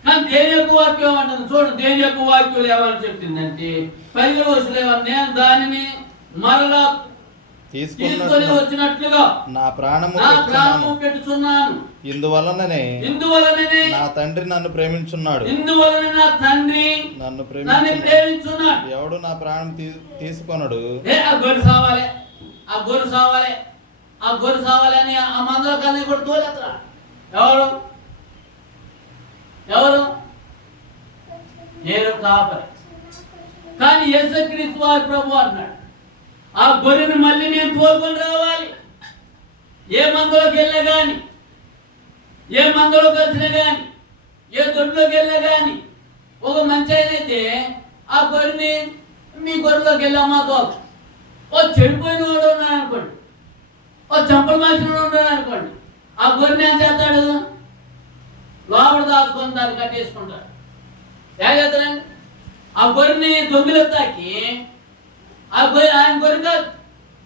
కానీ దేని యొక్క వాక్యం ఏమంటుంది చూడండి, దేని యొక్క వాక్యం ఏమని చెప్తుందంటే 10వ వచనంలో నేను దానిని మరలా తీసుకొని వచ్చినట్లుగా నా ప్రాణము పెట్టుచున్నాను. ఇందువలననే నా తండ్రి నన్ను ప్రేమించున్నాడు. ఇందువలన నా తండ్రి నన్ను ప్రేమించున్నాడు. ఎవడు నా ప్రాణం తీసుకొనడు. ఆ గొర్రె సావాలి, ఆ గొర్రె సావాలి, ఆ గొర్రె సావాలి అని ఆ మందలో కన్నీ కూడా తోలేతరా. ఎవరు నేను కాపరి. కానీ యేసుక్రీస్తు వారి ప్రభు అన్నాడు ఆ గొర్రెను మళ్ళీ నేను తోలుకొని రావాలి. ఏ మందలోకి వెళ్ళా కానీ, ఏ మందలో కలిసినా కానీ, ఏ దొడ్లోకి వెళ్ళా కానీ ఒక మంచి అయితే ఆ గొర్రెని మీ గొర్రెలోకి వెళ్ళామా తోక. ఓ చెడిపోయిన వాడు ఉన్నాడు అనుకోండి, ఓ చంపలు మార్చిన వాడు ఉన్నాడు అనుకోండి, ఆ గొర్రెని ఏం చేస్తాడు? లోపల దాచుకొని దాన్ని కట్టేసుకుంటాడు. ఏం చేస్తాడండి? ఆ గొర్రెని దొంగలు తాకి ఆయన గొర్రె కాదు,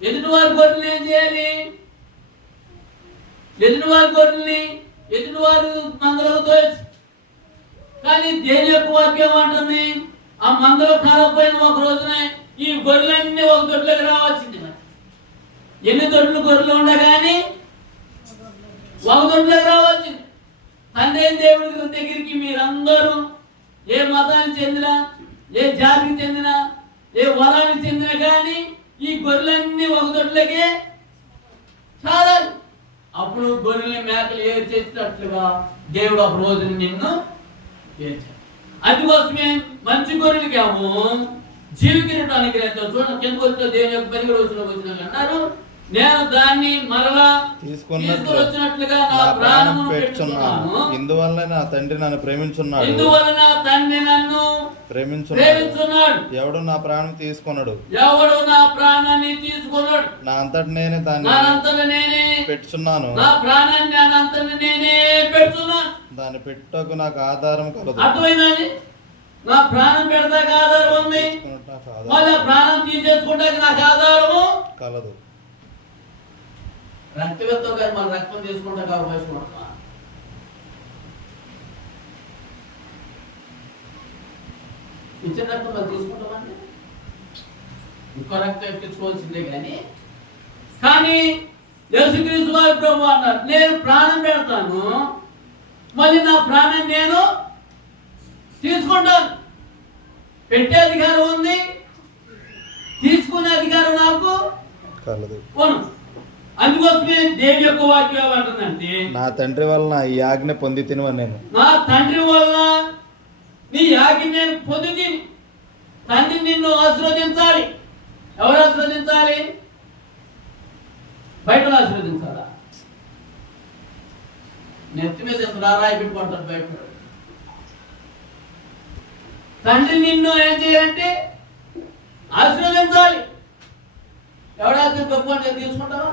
ఎదుటివారి గొర్రెని ఏం చేయాలి? ఎదుటివారి గొర్రెల్ని ఎదుటివారు మందలకు తోసి. కానీ దేని యొక్క వాక్యం ఏమంటుంది? ఆ మందలో కాలపోయిన ఒక రోజునే ఈ గొర్రెలన్నీ ఒక దొడ్లోకి రావాల్సింది. మరి ఎన్ని గొర్రెలు ఉండగాని ఒక దొడ్లోకి రావాల్సింది. తండ్రి దేవుడి దగ్గరికి మీరందరూ ఏ మతానికి చెందినా, ఏ జాతికి చెందినా, ఏ వరానికి చెందిన కానీ ఈ గొర్రెలన్నీ ఒక దొడ్లకే చాలాలి. అప్పుడు గొర్రెల్ని మేకలు ఏర్చేసినట్లుగా దేవుడు ఒక రోజుని నిన్ను ఏర్చాడు. అందుకోసమే మంచి గొర్రెలకేమో జీవికిరీటం అనుగ్రహించాడు. చూడండి కిందకు వచ్చిన దేవుని యొక్క 10వ వచనంలోకి వచ్చిన అన్నారు నేను దాన్ని మరలా తీసుకొచ్చినట్లుగా నా ప్రాణమును పెట్టుచున్నాను. ఇందువల్ల నా తండ్రి నన్ను ప్రేమించున్నాడు. ఇందువల్ల నా తండ్రి నన్ను ప్రేమించున్నాడు. ఎవడు నా ప్రాణం తీసుకొనడు. ఎవడు నా ప్రాణాన్ని తీసుకొనడు. నా అంతటి నేనే దాన్ని పెట్టుచున్నాను. నా ప్రాణాన్ని నానంతటి నేనే పెట్టుచున్నాను. దాన్ని పెట్టుటకు నాకు ఆధారం కలదు. అర్థమైందండి? నా ప్రాణం పెడతాక ఆధారం ఉంది, మళ్ళీ ప్రాణం తీసేసుకుంటాక నాకు ఆధారము కలదు. రక్తవేత్తో గారు మన రక్తం తీసుకుంటా కావచ్చు. ఇచ్చిన రక్తం మనం తీసుకుంటామండి, ఇంకో రక్తం ఎక్కించుకోవాల్సిందే. కానీ యేసుక్రీస్తు వారి ప్రభు అన్నారు నేను ప్రాణం పెడతాను, మళ్ళీ నా ప్రాణం నేను తీసుకుంటాను. పెట్టే అధికారం ఉంది, తీసుకునే అధికారం నాకు కలదు. అందుకోసమే దేవుని యొక్క వాక్యం ఏమంటుందంటే నా తండ్రి వలన ఈ ఆజ్ఞ పొంది తినవని నేను. నా తండ్రి వల్ల నీ ఆజ్ఞ నేను పొంది తిని. తండ్రి నిన్ను ఆశీర్వదించాలి. ఎవరు ఆశీర్వదించాలి? బయటలో ఆశీర్వదించాలా? నెత్తి మీద ఎంత రాయి పెట్టుకుంటారు బయట. తండ్రి నిన్ను ఏం చేయాలంటే ఆశీర్వదించాలి. ఎవడాశ గొప్ప అంటే తీసుకుంటారా?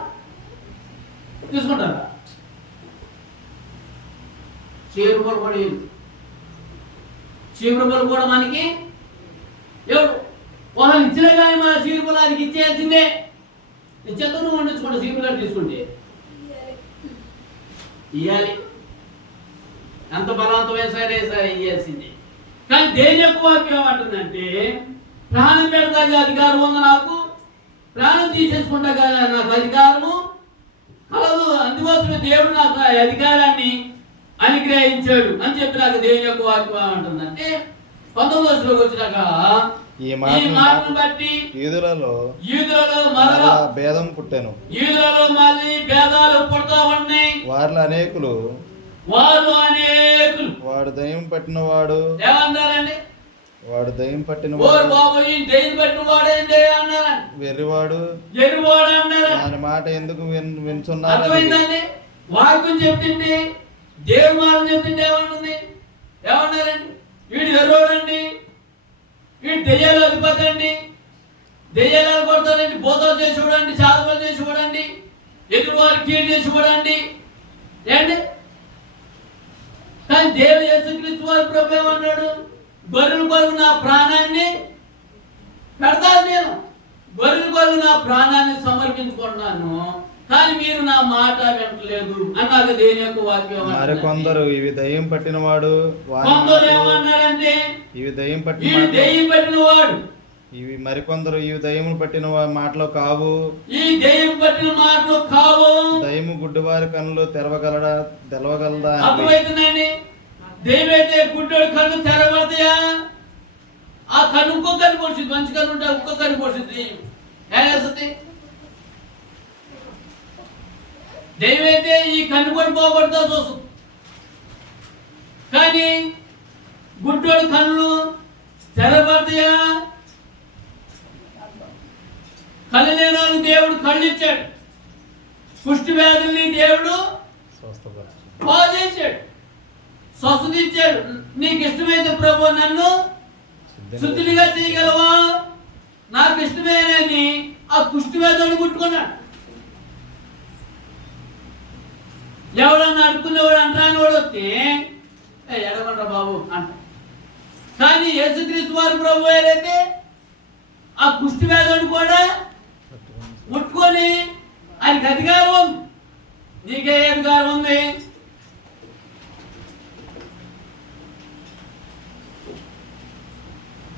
చీపురు కూడా చీపురు కూడా మనకి ఎవరు వాళ్ళు ఇచ్చిన కానీ మన చీపురు ఆయనకి ఇచ్చేయాల్సిందే. ఇచ్చేతో నువ్వు వండించుకుంటా చీపురు గారు తీసుకుంటే ఇవ్వాలి. ఎంత బలవంతమైన సరే ఇవ్వాల్సిందే. కానీ దేని యొక్క వాక్యం ఏమంటుందంటే ప్రాణం పెడతాకి అధికారం ఉంది నాకు, ప్రాణం తీసేసుకుంటా కదా నాకు అధికారము కలదు. అందుకోసమే దేవుడు నాకు ఆ అధికారాన్ని అనుగ్రహించాడు అని చెప్పి నాకు దేవుని యొక్క వాక్యం అంటుందంటే 19 వచ్చినాక ఈ మాటను బట్టి యూదులలో మరలా భేదం పుట్టాను. యూదులలో మళ్ళీ భేదాలు పుడతా ఉన్నాయి. వారిలో అనేకులు వాడు దయ్యం పట్టిన వాడు ఏమన్నారండి? వాడు దయ్యం పట్టిన బాబు దయ్యం పట్టిన వాడేంటి అన్నారండి. వెర్రివాడు అన్నారు. ఆయన మాట ఎందుకు వింటున్నారు? అర్థమైందండి. వాక్యం చెప్తుంటే దేవుడు మాట చెప్తుంటే ఏమన్నారండి? వీడు ఎర్రోడండి, వీడు దెయ్యాలు అధిపతండి, దెయ్యాలు కొడతాడండి, బోధలు చేసి చూడండి, సాధనలు చేసి చూడండి, ఎదురు వారికి కీడు చేసి చూడండి ఏంటి. కానీ దేవుడు యేసుక్రీస్తు వారి ప్రభు ఏమన్నాడు? గొర్రెల కొరకు నా ప్రాణాన్ని పెడతాను, నేను గొర్రెల కొరకు నా ప్రాణాన్ని సమర్పించుకుంటున్నాను, కానీ మీరు నా మాట వినట్లేదు అన్నాక దేని యొక్క వాక్యం. మరికొందరు ఇవి దయ్యం పట్టిన వాడు, కొందరు ఏమన్నారంటే ఇవి దయ్యం పట్టిన వాడు, ఇవి మరికొందరు ఇవి దయ్యములు పట్టిన మాటలు కావు, ఈ దయ్యం పట్టిన మాటలు కావు, దయ్యము గుడ్డివారి కన్నులు తెరవగలదా? అర్థమవుతుందండి. దయ్యం అయితే గుడ్డోడి కన్ను తెరవడతాయా? ఆ కన్ను ఇంకో కన్ను పొడిచింది, మంచి కన్ను ఉంటే ఇంకో కన్ను పొడిచింది, ఏం చేస్తుంది? దయ్యం అయితే ఈ కన్ను కూడా పోగొడతా చూస్తుంది, కానీ గుడ్డోడి కన్ను తెరబడతాయా? కళ్ళు లేని దేవుడు కళ్ళు ఇచ్చాడు, కుష్టి వ్యాధుల్ని దేవుడు బాగు చేశాడు, స్వస్థత ఇచ్చాడు. నీకు ఇష్టమైతే ప్రభు నన్ను శుద్ధిగా చేయగలవా? నాకు ఇష్టమేనని ఆ కుష్టి వ్యాధులను ముట్టుకున్నాడు. ఎవడన్నా అడుక్కునేవాడు అంటాను వాడు వస్తే ఎడగండ్రా బాబు అంట. కానీ యేసుక్రీస్తు వారి ప్రభు ఏదైతే ఆ కుష్టి వ్యాధులను కూడా ముట్టుకొని ఆయనకి అధికారం ఉంది. నీకే అధికారం ఉంది?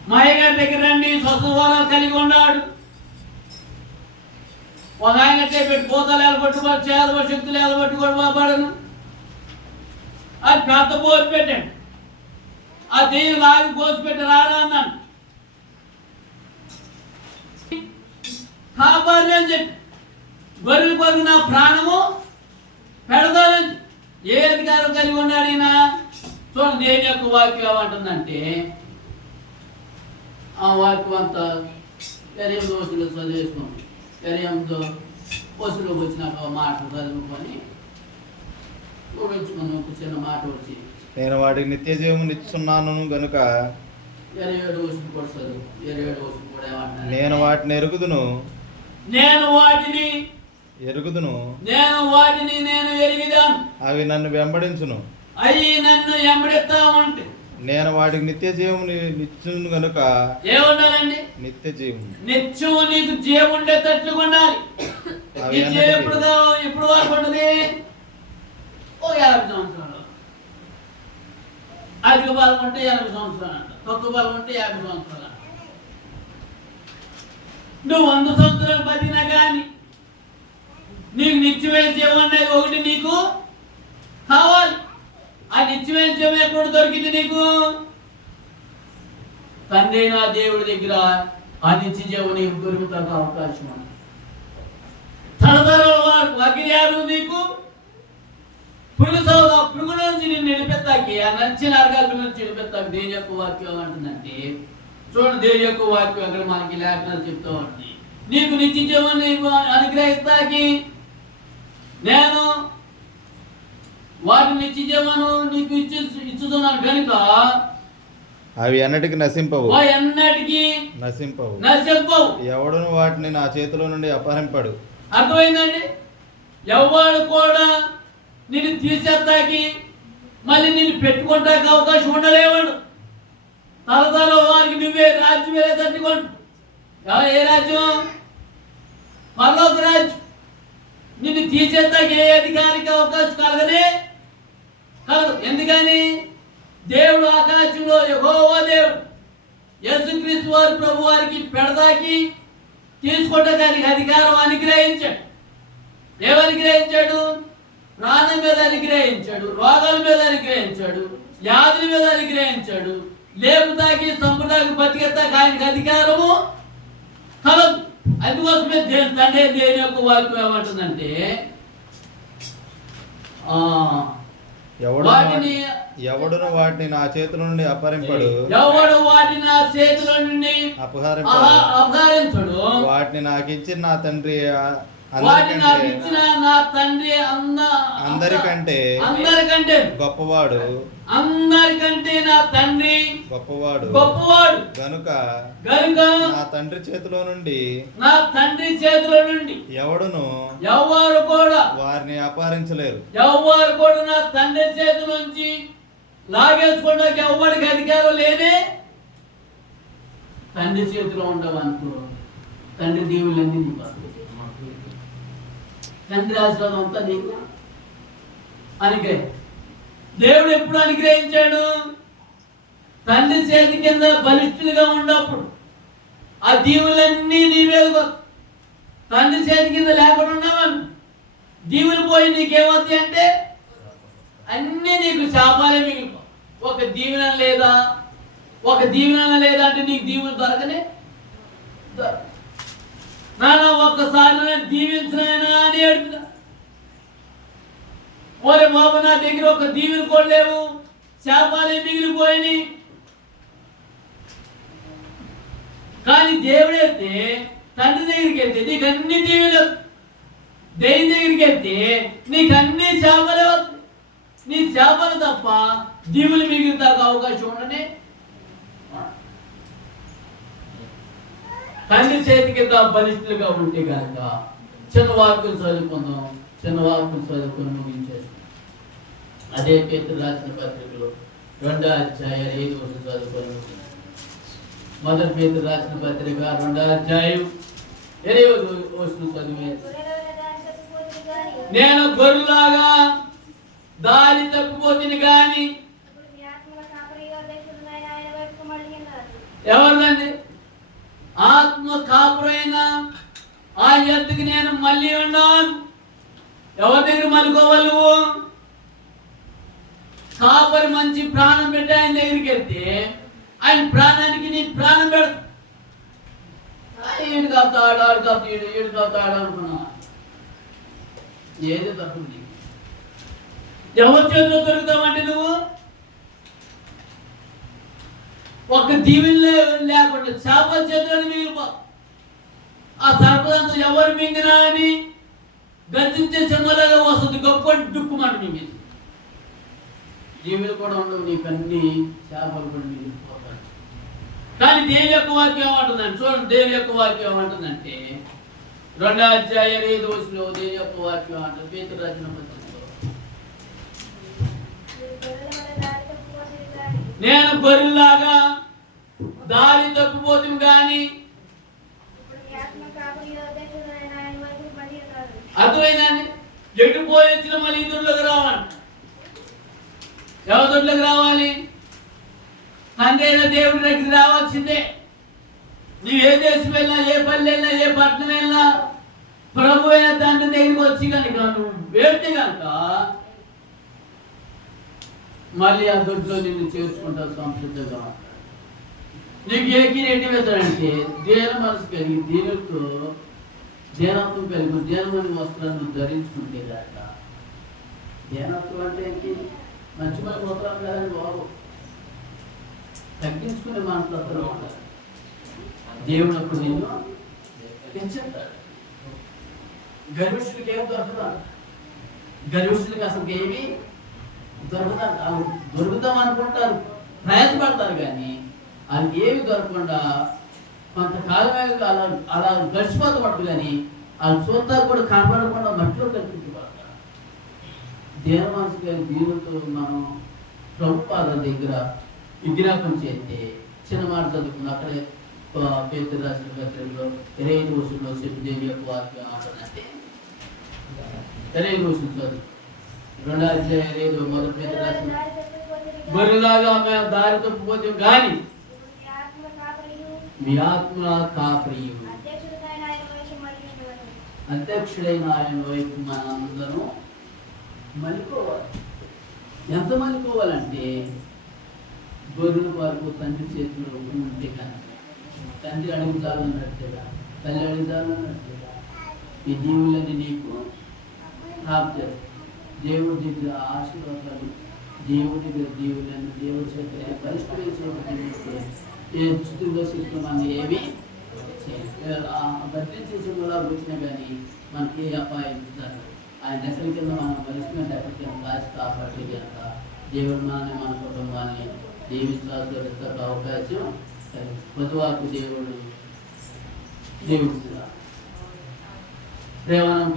మా అయ్యగారి దగ్గర రండి, స్వస్థ కలిగి ఉన్నాడు. ఒక ఆయన పెట్టి పోతలు ఎలబట్టుకోడు, చేదబ శక్తులు ఎలబట్టుకోడు బాబడను. అది పెద్ద పోసి పెట్టాడు. ఆ దెయ్యం లాగి కోసి పెట్టి రారా అన్నాను. కాపాడని చెప్పి గొర్రెల కొరకు నా ప్రాణము పెడతానని ఏ అధికారం కలిగి ఉన్నాడు ఈయన? చూడండి దేని యొక్క వాక్యం ఏమంటుందంటే, ఆ వాక్యం అంతా ఎరియం దోషులు చదివేసుకున్నాం. ఎరియంతో పశువులోకి వచ్చినాక మాటలు చదువుకొని ఊహించుకుని ఒక చిన్న మాట వచ్చి, నేను వాటికి నిత్య జీవము ఇస్తున్నాను గనుక 27 వర్షం కూడా చదువు. 27 వర్షం కూడా ఏమంటున్నాను? నేను వాటిని ఎరుగుదును, నేను ఎరిగిదాను, అవి నన్ను వెంబడించును, అవి నన్ను వెంబడిస్తా ఉంటే నేను వాటికి నిత్య జీవముని నిత్యును గనుక. ఏముండాలండి? నిత్య జీవం. నిత్యం నీకు జీవం ఉండేటట్లుగా ఉండాలి. ఎప్పుడు వరకు ఉంటుంది? ఓ 50 సంవత్సరాలు. అధిక బలం ఉంటే 80 సంవత్సరాలు అంట, తక్కువ బలం ఉంటే 50 సంవత్సరాలు అంట. నువ్వు 100 సంవత్సరాలు బతికినా కానీ నీకు నిత్యమైన జీవం అనేది ఒకటి నీకు కావాలి. ఆ నిత్యమైన జీవం ఎక్కడ దొరికింది నీకు? తండ్రి నా దేవుడి దగ్గర ఆ నిత్య జీవం నీకు దొరుకుతాక అవకాశం ఉంది. తరతరాల వరకు అగ్నియారు నీకు పురుగు నుంచి నేను నిలిపెత్తాకి, ఆ నచ్చిన అర్గాల నుంచి నిలిపెత్తాకి దేని యొక్క వాక్యం అంటుందంటే, చూడండి దేని యొక్క వాక్యం అక్కడ మనకి లేఖనాలు చెప్తా ఉంటుంది. నీకు నిత్య జీవం నీకు అనుగ్రహిస్తాకి నేను వాటి నిత్య జీవను నీకు ఇచ్చుతున్నాను కనుక అవి ఎన్నటికి నశింపవు, నశింపవు. ఎవడును వాటిని నా చేతిలో నుండి అపహరింపడు. అర్థమైందండి? ఎవడు కూడా నిన్ను తీసేస్తాకి మళ్ళీ నిన్ను పెట్టుకుంటాకి అవకాశం ఉండలేవాడు. తరతరాల వారికి నువ్వే రాజ్యం వేరే తట్టుకోండి. ఏ రాజ్యం? పరలోక రాజ్యం. నిన్ను తీసేస్తాకి ఏ అధికారికి అవకాశం కలగదు. ఎందుకని? దేవుడు ఆకాశంలో యెహోవా దేవుడు యేసుక్రీస్తు వారి ప్రభు వారికి పెడదాకి తీసుకోవడానికి అధికారం అనుగ్రహించాడు. ఏమనుగ్రహించాడు? ప్రాణం మీద అనుగ్రహించాడు, రోగాల మీద అనుగ్రహించాడు, వ్యాధుల మీద అనుగ్రహించాడు. లేపుతాకి సంపుటాకి బతికెత్తాకి ఆయనకి అధికారము కలదు. అందుకోసమే తండ్రి దేవుని యొక్క వాక్యం ఏమంటుందంటే ఎవడును వాటిని నా చేతుల నుండి అపహరింపడు, ఎవడు వాటిని నా చేతుల నుండి అపహరించడు, వాటిని నాకు ఇచ్చిన నా తండ్రి అందరికంటే గొప్పవాడు, అందరికంటే నా తండ్రి గొప్పవాడు గనుక నా తండ్రి చేతిలో నుండి ఎవరు కూడా వారిని అపహరించలేరు. ఎవరు కూడా నా తండ్రి చేతి నుంచి లాగేసుకోవడానికి ఎవరికి అధికారం లేదే. తండ్రి చేతిలో ఉండవనుకో, తండ్రి దీవులన్నీ నీ తండ్రి ఆశీర్వాదం అంతా నీకు అనుగ్రహం. దేవుడు ఎప్పుడు అనుగ్రహించాడు? తండ్రి చేతి కింద బలిష్ఠులుగా ఉన్నప్పుడు ఆ దీవులన్నీ నీ మీద. తండ్రి చేతి కింద లేకుండా ఉన్నామని దీవులు పోయి నీకేమవుతాయి అంటే అన్నీ నీకు శాపాలే మిగిలిపో. ఒక దీవెన లేదా అంటే నీకు దీవులు దొరకనే. నాన్న ఒక్కసారి దీవించినాయనా అని అడుగుతా. ఓరే బాబు, నా దగ్గర ఒక దీవెన కూడా లేవు, శాపాలే మిగిలిపోయినాయి. కానీ దేవుడైతే తండ్రి దగ్గరికి వెళ్తే నీకు అన్ని దీవెలు, దేవుని దగ్గరికి వెళ్తే నీకు అన్ని శాపాలే వస్తాయి. నీ శాపాలు తప్ప దీవులు మిగిలితాక అవకాశం ఉండనే. తండ్రి చేతి కింద బలిష్ఠులుగా ఉంటే కనుక చిన్న వాక్యం చదువుకొని ముగించేస్తాం. అదే పేతురు రాసిన పత్రికలో 2వ అధ్యాయం 5వ వచనం చదువుకొని ముగించాం. మొదటి పేతురు రాసిన పత్రిక 2వ అధ్యాయం 5వ వచనం చదివే, నేను గొర్రెలాగా దారి తప్పిపోతుంది కానీ. ఎవరిదండి? ఆత్మ కాపురైన ఆ ఎత్తుకి నేను మళ్ళీ ఉన్నాను. ఎవరి దగ్గర మలుకోవాలి నువ్వు? కాపరి మంచి ప్రాణం పెట్టి ఆయన దగ్గరికి వెళ్తే ఆయన ప్రాణానికి నీ ప్రాణం పెడతా. ఏడు కాస్తాడు, ఆడు కాస్త ఏడు కాస్తాడు అనుకున్నా. ఏది తప్పు? ఎవరి చేతిలో దొరుకుతావంటే నువ్వు ఒక దీవెన లేకుండా చేపల చేతిలో మిగిలిపో. ఆ సర్పదంతా ఎవరు మింగినా అని గర్జించే సింహలాగా వస్తుంది, గొప్ప డుక్కుమాట మింగింది. దీవెలు కూడా ఉండవు, నీకు అన్ని చేపలు కూడా మిగిలిపోతాయి. కానీ దేవుని యొక్క వాక్యం ఏమంటుందంటే, చూడండి దేవుని యొక్క వాక్యం ఏమంటుందంటే 2వ అధ్యాయం 5వ వచనంలో దేవుని యొక్క వాక్యం ఏమంటుంది? పేతురు రాసిన పత్రికలో, నేను గొర్రెలాగా దారి తప్పిపోతుంది కానీ. అర్థమైందండి? ఎటు పోయి వచ్చిన మళ్ళీ ఈ దొడ్లోకి రావాలి. ఎవరి దొడ్లోకి రావాలి? తండ్రి అయిన దేవుడి దగ్గరికి రావాల్సిందే. నువ్వు ఏ దేశం వెళ్ళినా, ఏ పల్లె వెళ్ళినా, ఏ పట్టణం వెళ్ళినా ప్రభు అయిన తండ్రి దగ్గరికి వచ్చి కనుక నువ్వు వేడితే కనుక మళ్ళీ ఆ దొడ్లో నిన్ను చేర్చుకుంటావు సంసిద్ధంగా. నీకు ఏ కిరీటం వేస్తాడంటే దేన మనసు కలిగి దీనితో దేనత్వం కలిగి దేనమని వస్త్రాన్ని ధరించుకుంటే కాక. దేనత్వం అంటే ఏంటి? మంచి మంచి వస్త్రాలు కాదని బాబు, తగ్గించుకునే మాట్లాడుతూ ఉంటారు. దేవుడు అప్పుడు నిన్ను పెంచుతాడు. గర్విష్ఠులకి ఏమి దొరకదా? గర్విష్ఠులకి అసలు ఏమి దొరుకుతాం అనుకుంటారు, ప్రయాసపడతారు, కానీ వాళ్ళకి ఏమి దొరకకుండా కొంతకాలమే అలా గడిచిపోతూ పట్టు. కానీ వాళ్ళు చూస్తారు కూడా కనపడకుండా మట్టిలో కల్పించబడతారు. దేవ మనసు గారి దీవులతో మనం ప్రభు పాదాల దగ్గర విజ్ఞాపన చేస్తే చిన్న మాట చదువుకున్న అక్కడే పేతురు రాసిన పత్రికలో 25వ వచనంలో చెప్పి దేవుని యొక్క వాక్యం అంటే 25వ వచనం చదువు. 2వ అధ్యాయం 5వ మొదటి పేతురు రాసిన, గొర్రెలాగా మేము దారి తప్పిపోతే కానీ మీ ఆత్మ కాపరియు అధ్యక్షుడైన ఆయన వైపు మనందరం మలుకోవాలి. ఎంత మలుకోవాలంటే గొర్రెల వరకు తండ్రి చేతిలో ఉంటే కనుక తండ్రి అడుగుతాలన్నట్టుగా తల్లి అడుగుతాలన్నట్టుగా ఈ దీవులని నీకు ప్రాప్తి. దేవుడి దగ్గర ఆశీర్వాదాలు, దేవుడి దగ్గర దీవులను దేవుడి చేత పరిష్కరించే చుట్టూగా శిక్షణ మనం ఏమి భద్రించే సింహలా వచ్చినా కానీ మనకి ఏ అపాయం ఇస్తారు. ఆయన ఎక్కడి కింద మనం పరిష్కరించి ఎక్కడికి కాచి కాపాడి కనుక దేవుడు మనల్ని మన కుటుంబాన్ని దీవించాల్సిన అవకాశం పొదువాకు దేవుడు దీవించుగా ప్రేమానం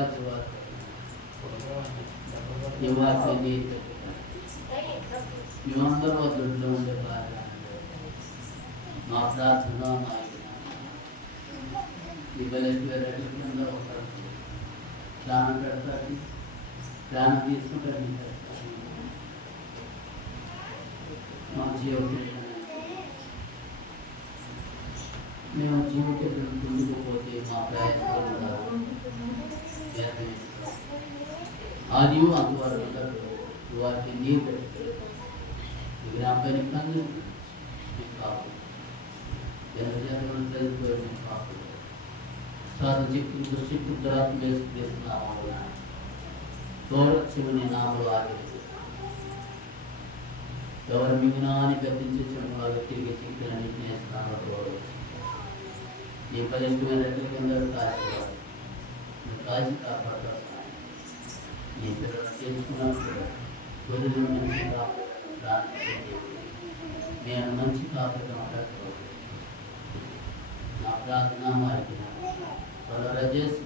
ఆశీర్వాదం ఈ వాక్యాన్ని మేమందరూ దొడ్లో ఉండే బాధ మా ప్రార్థన మా ఈ బలెట్టు కింద ఒక ప్రాణం పెడతాడు, ప్రాణం తీసుకుంటాడు. మా జీవితం మేము జీవితం పొందుకోపోతే మా ప్రయత్నం ఆది అందువరకు వారికి నీరు పెట్టుకోలేదు. గ్రామపై కన్ను కాపు తెలిపోయి కాపు సాధించి దుష్టికి దురాత్మ వేసుకున్నాము శివుని నామలు ఆగి ఎవరు మిగినాన్ని గర్తించే వాళ్ళు తిరిగి చిక్కులని నేస్తున్నాను. నీ పరిష్టమైన రెడ్డి కింద కాచి కాపాడుతాను. నీ పిల్లలు తెలుసుకున్నప్పుడు గొర్రెలు మంచి నేను మంచి కాపుగా మాట్లాడుకోవాలి. నా ప్రార్థన మారికి త్వరగా చేసి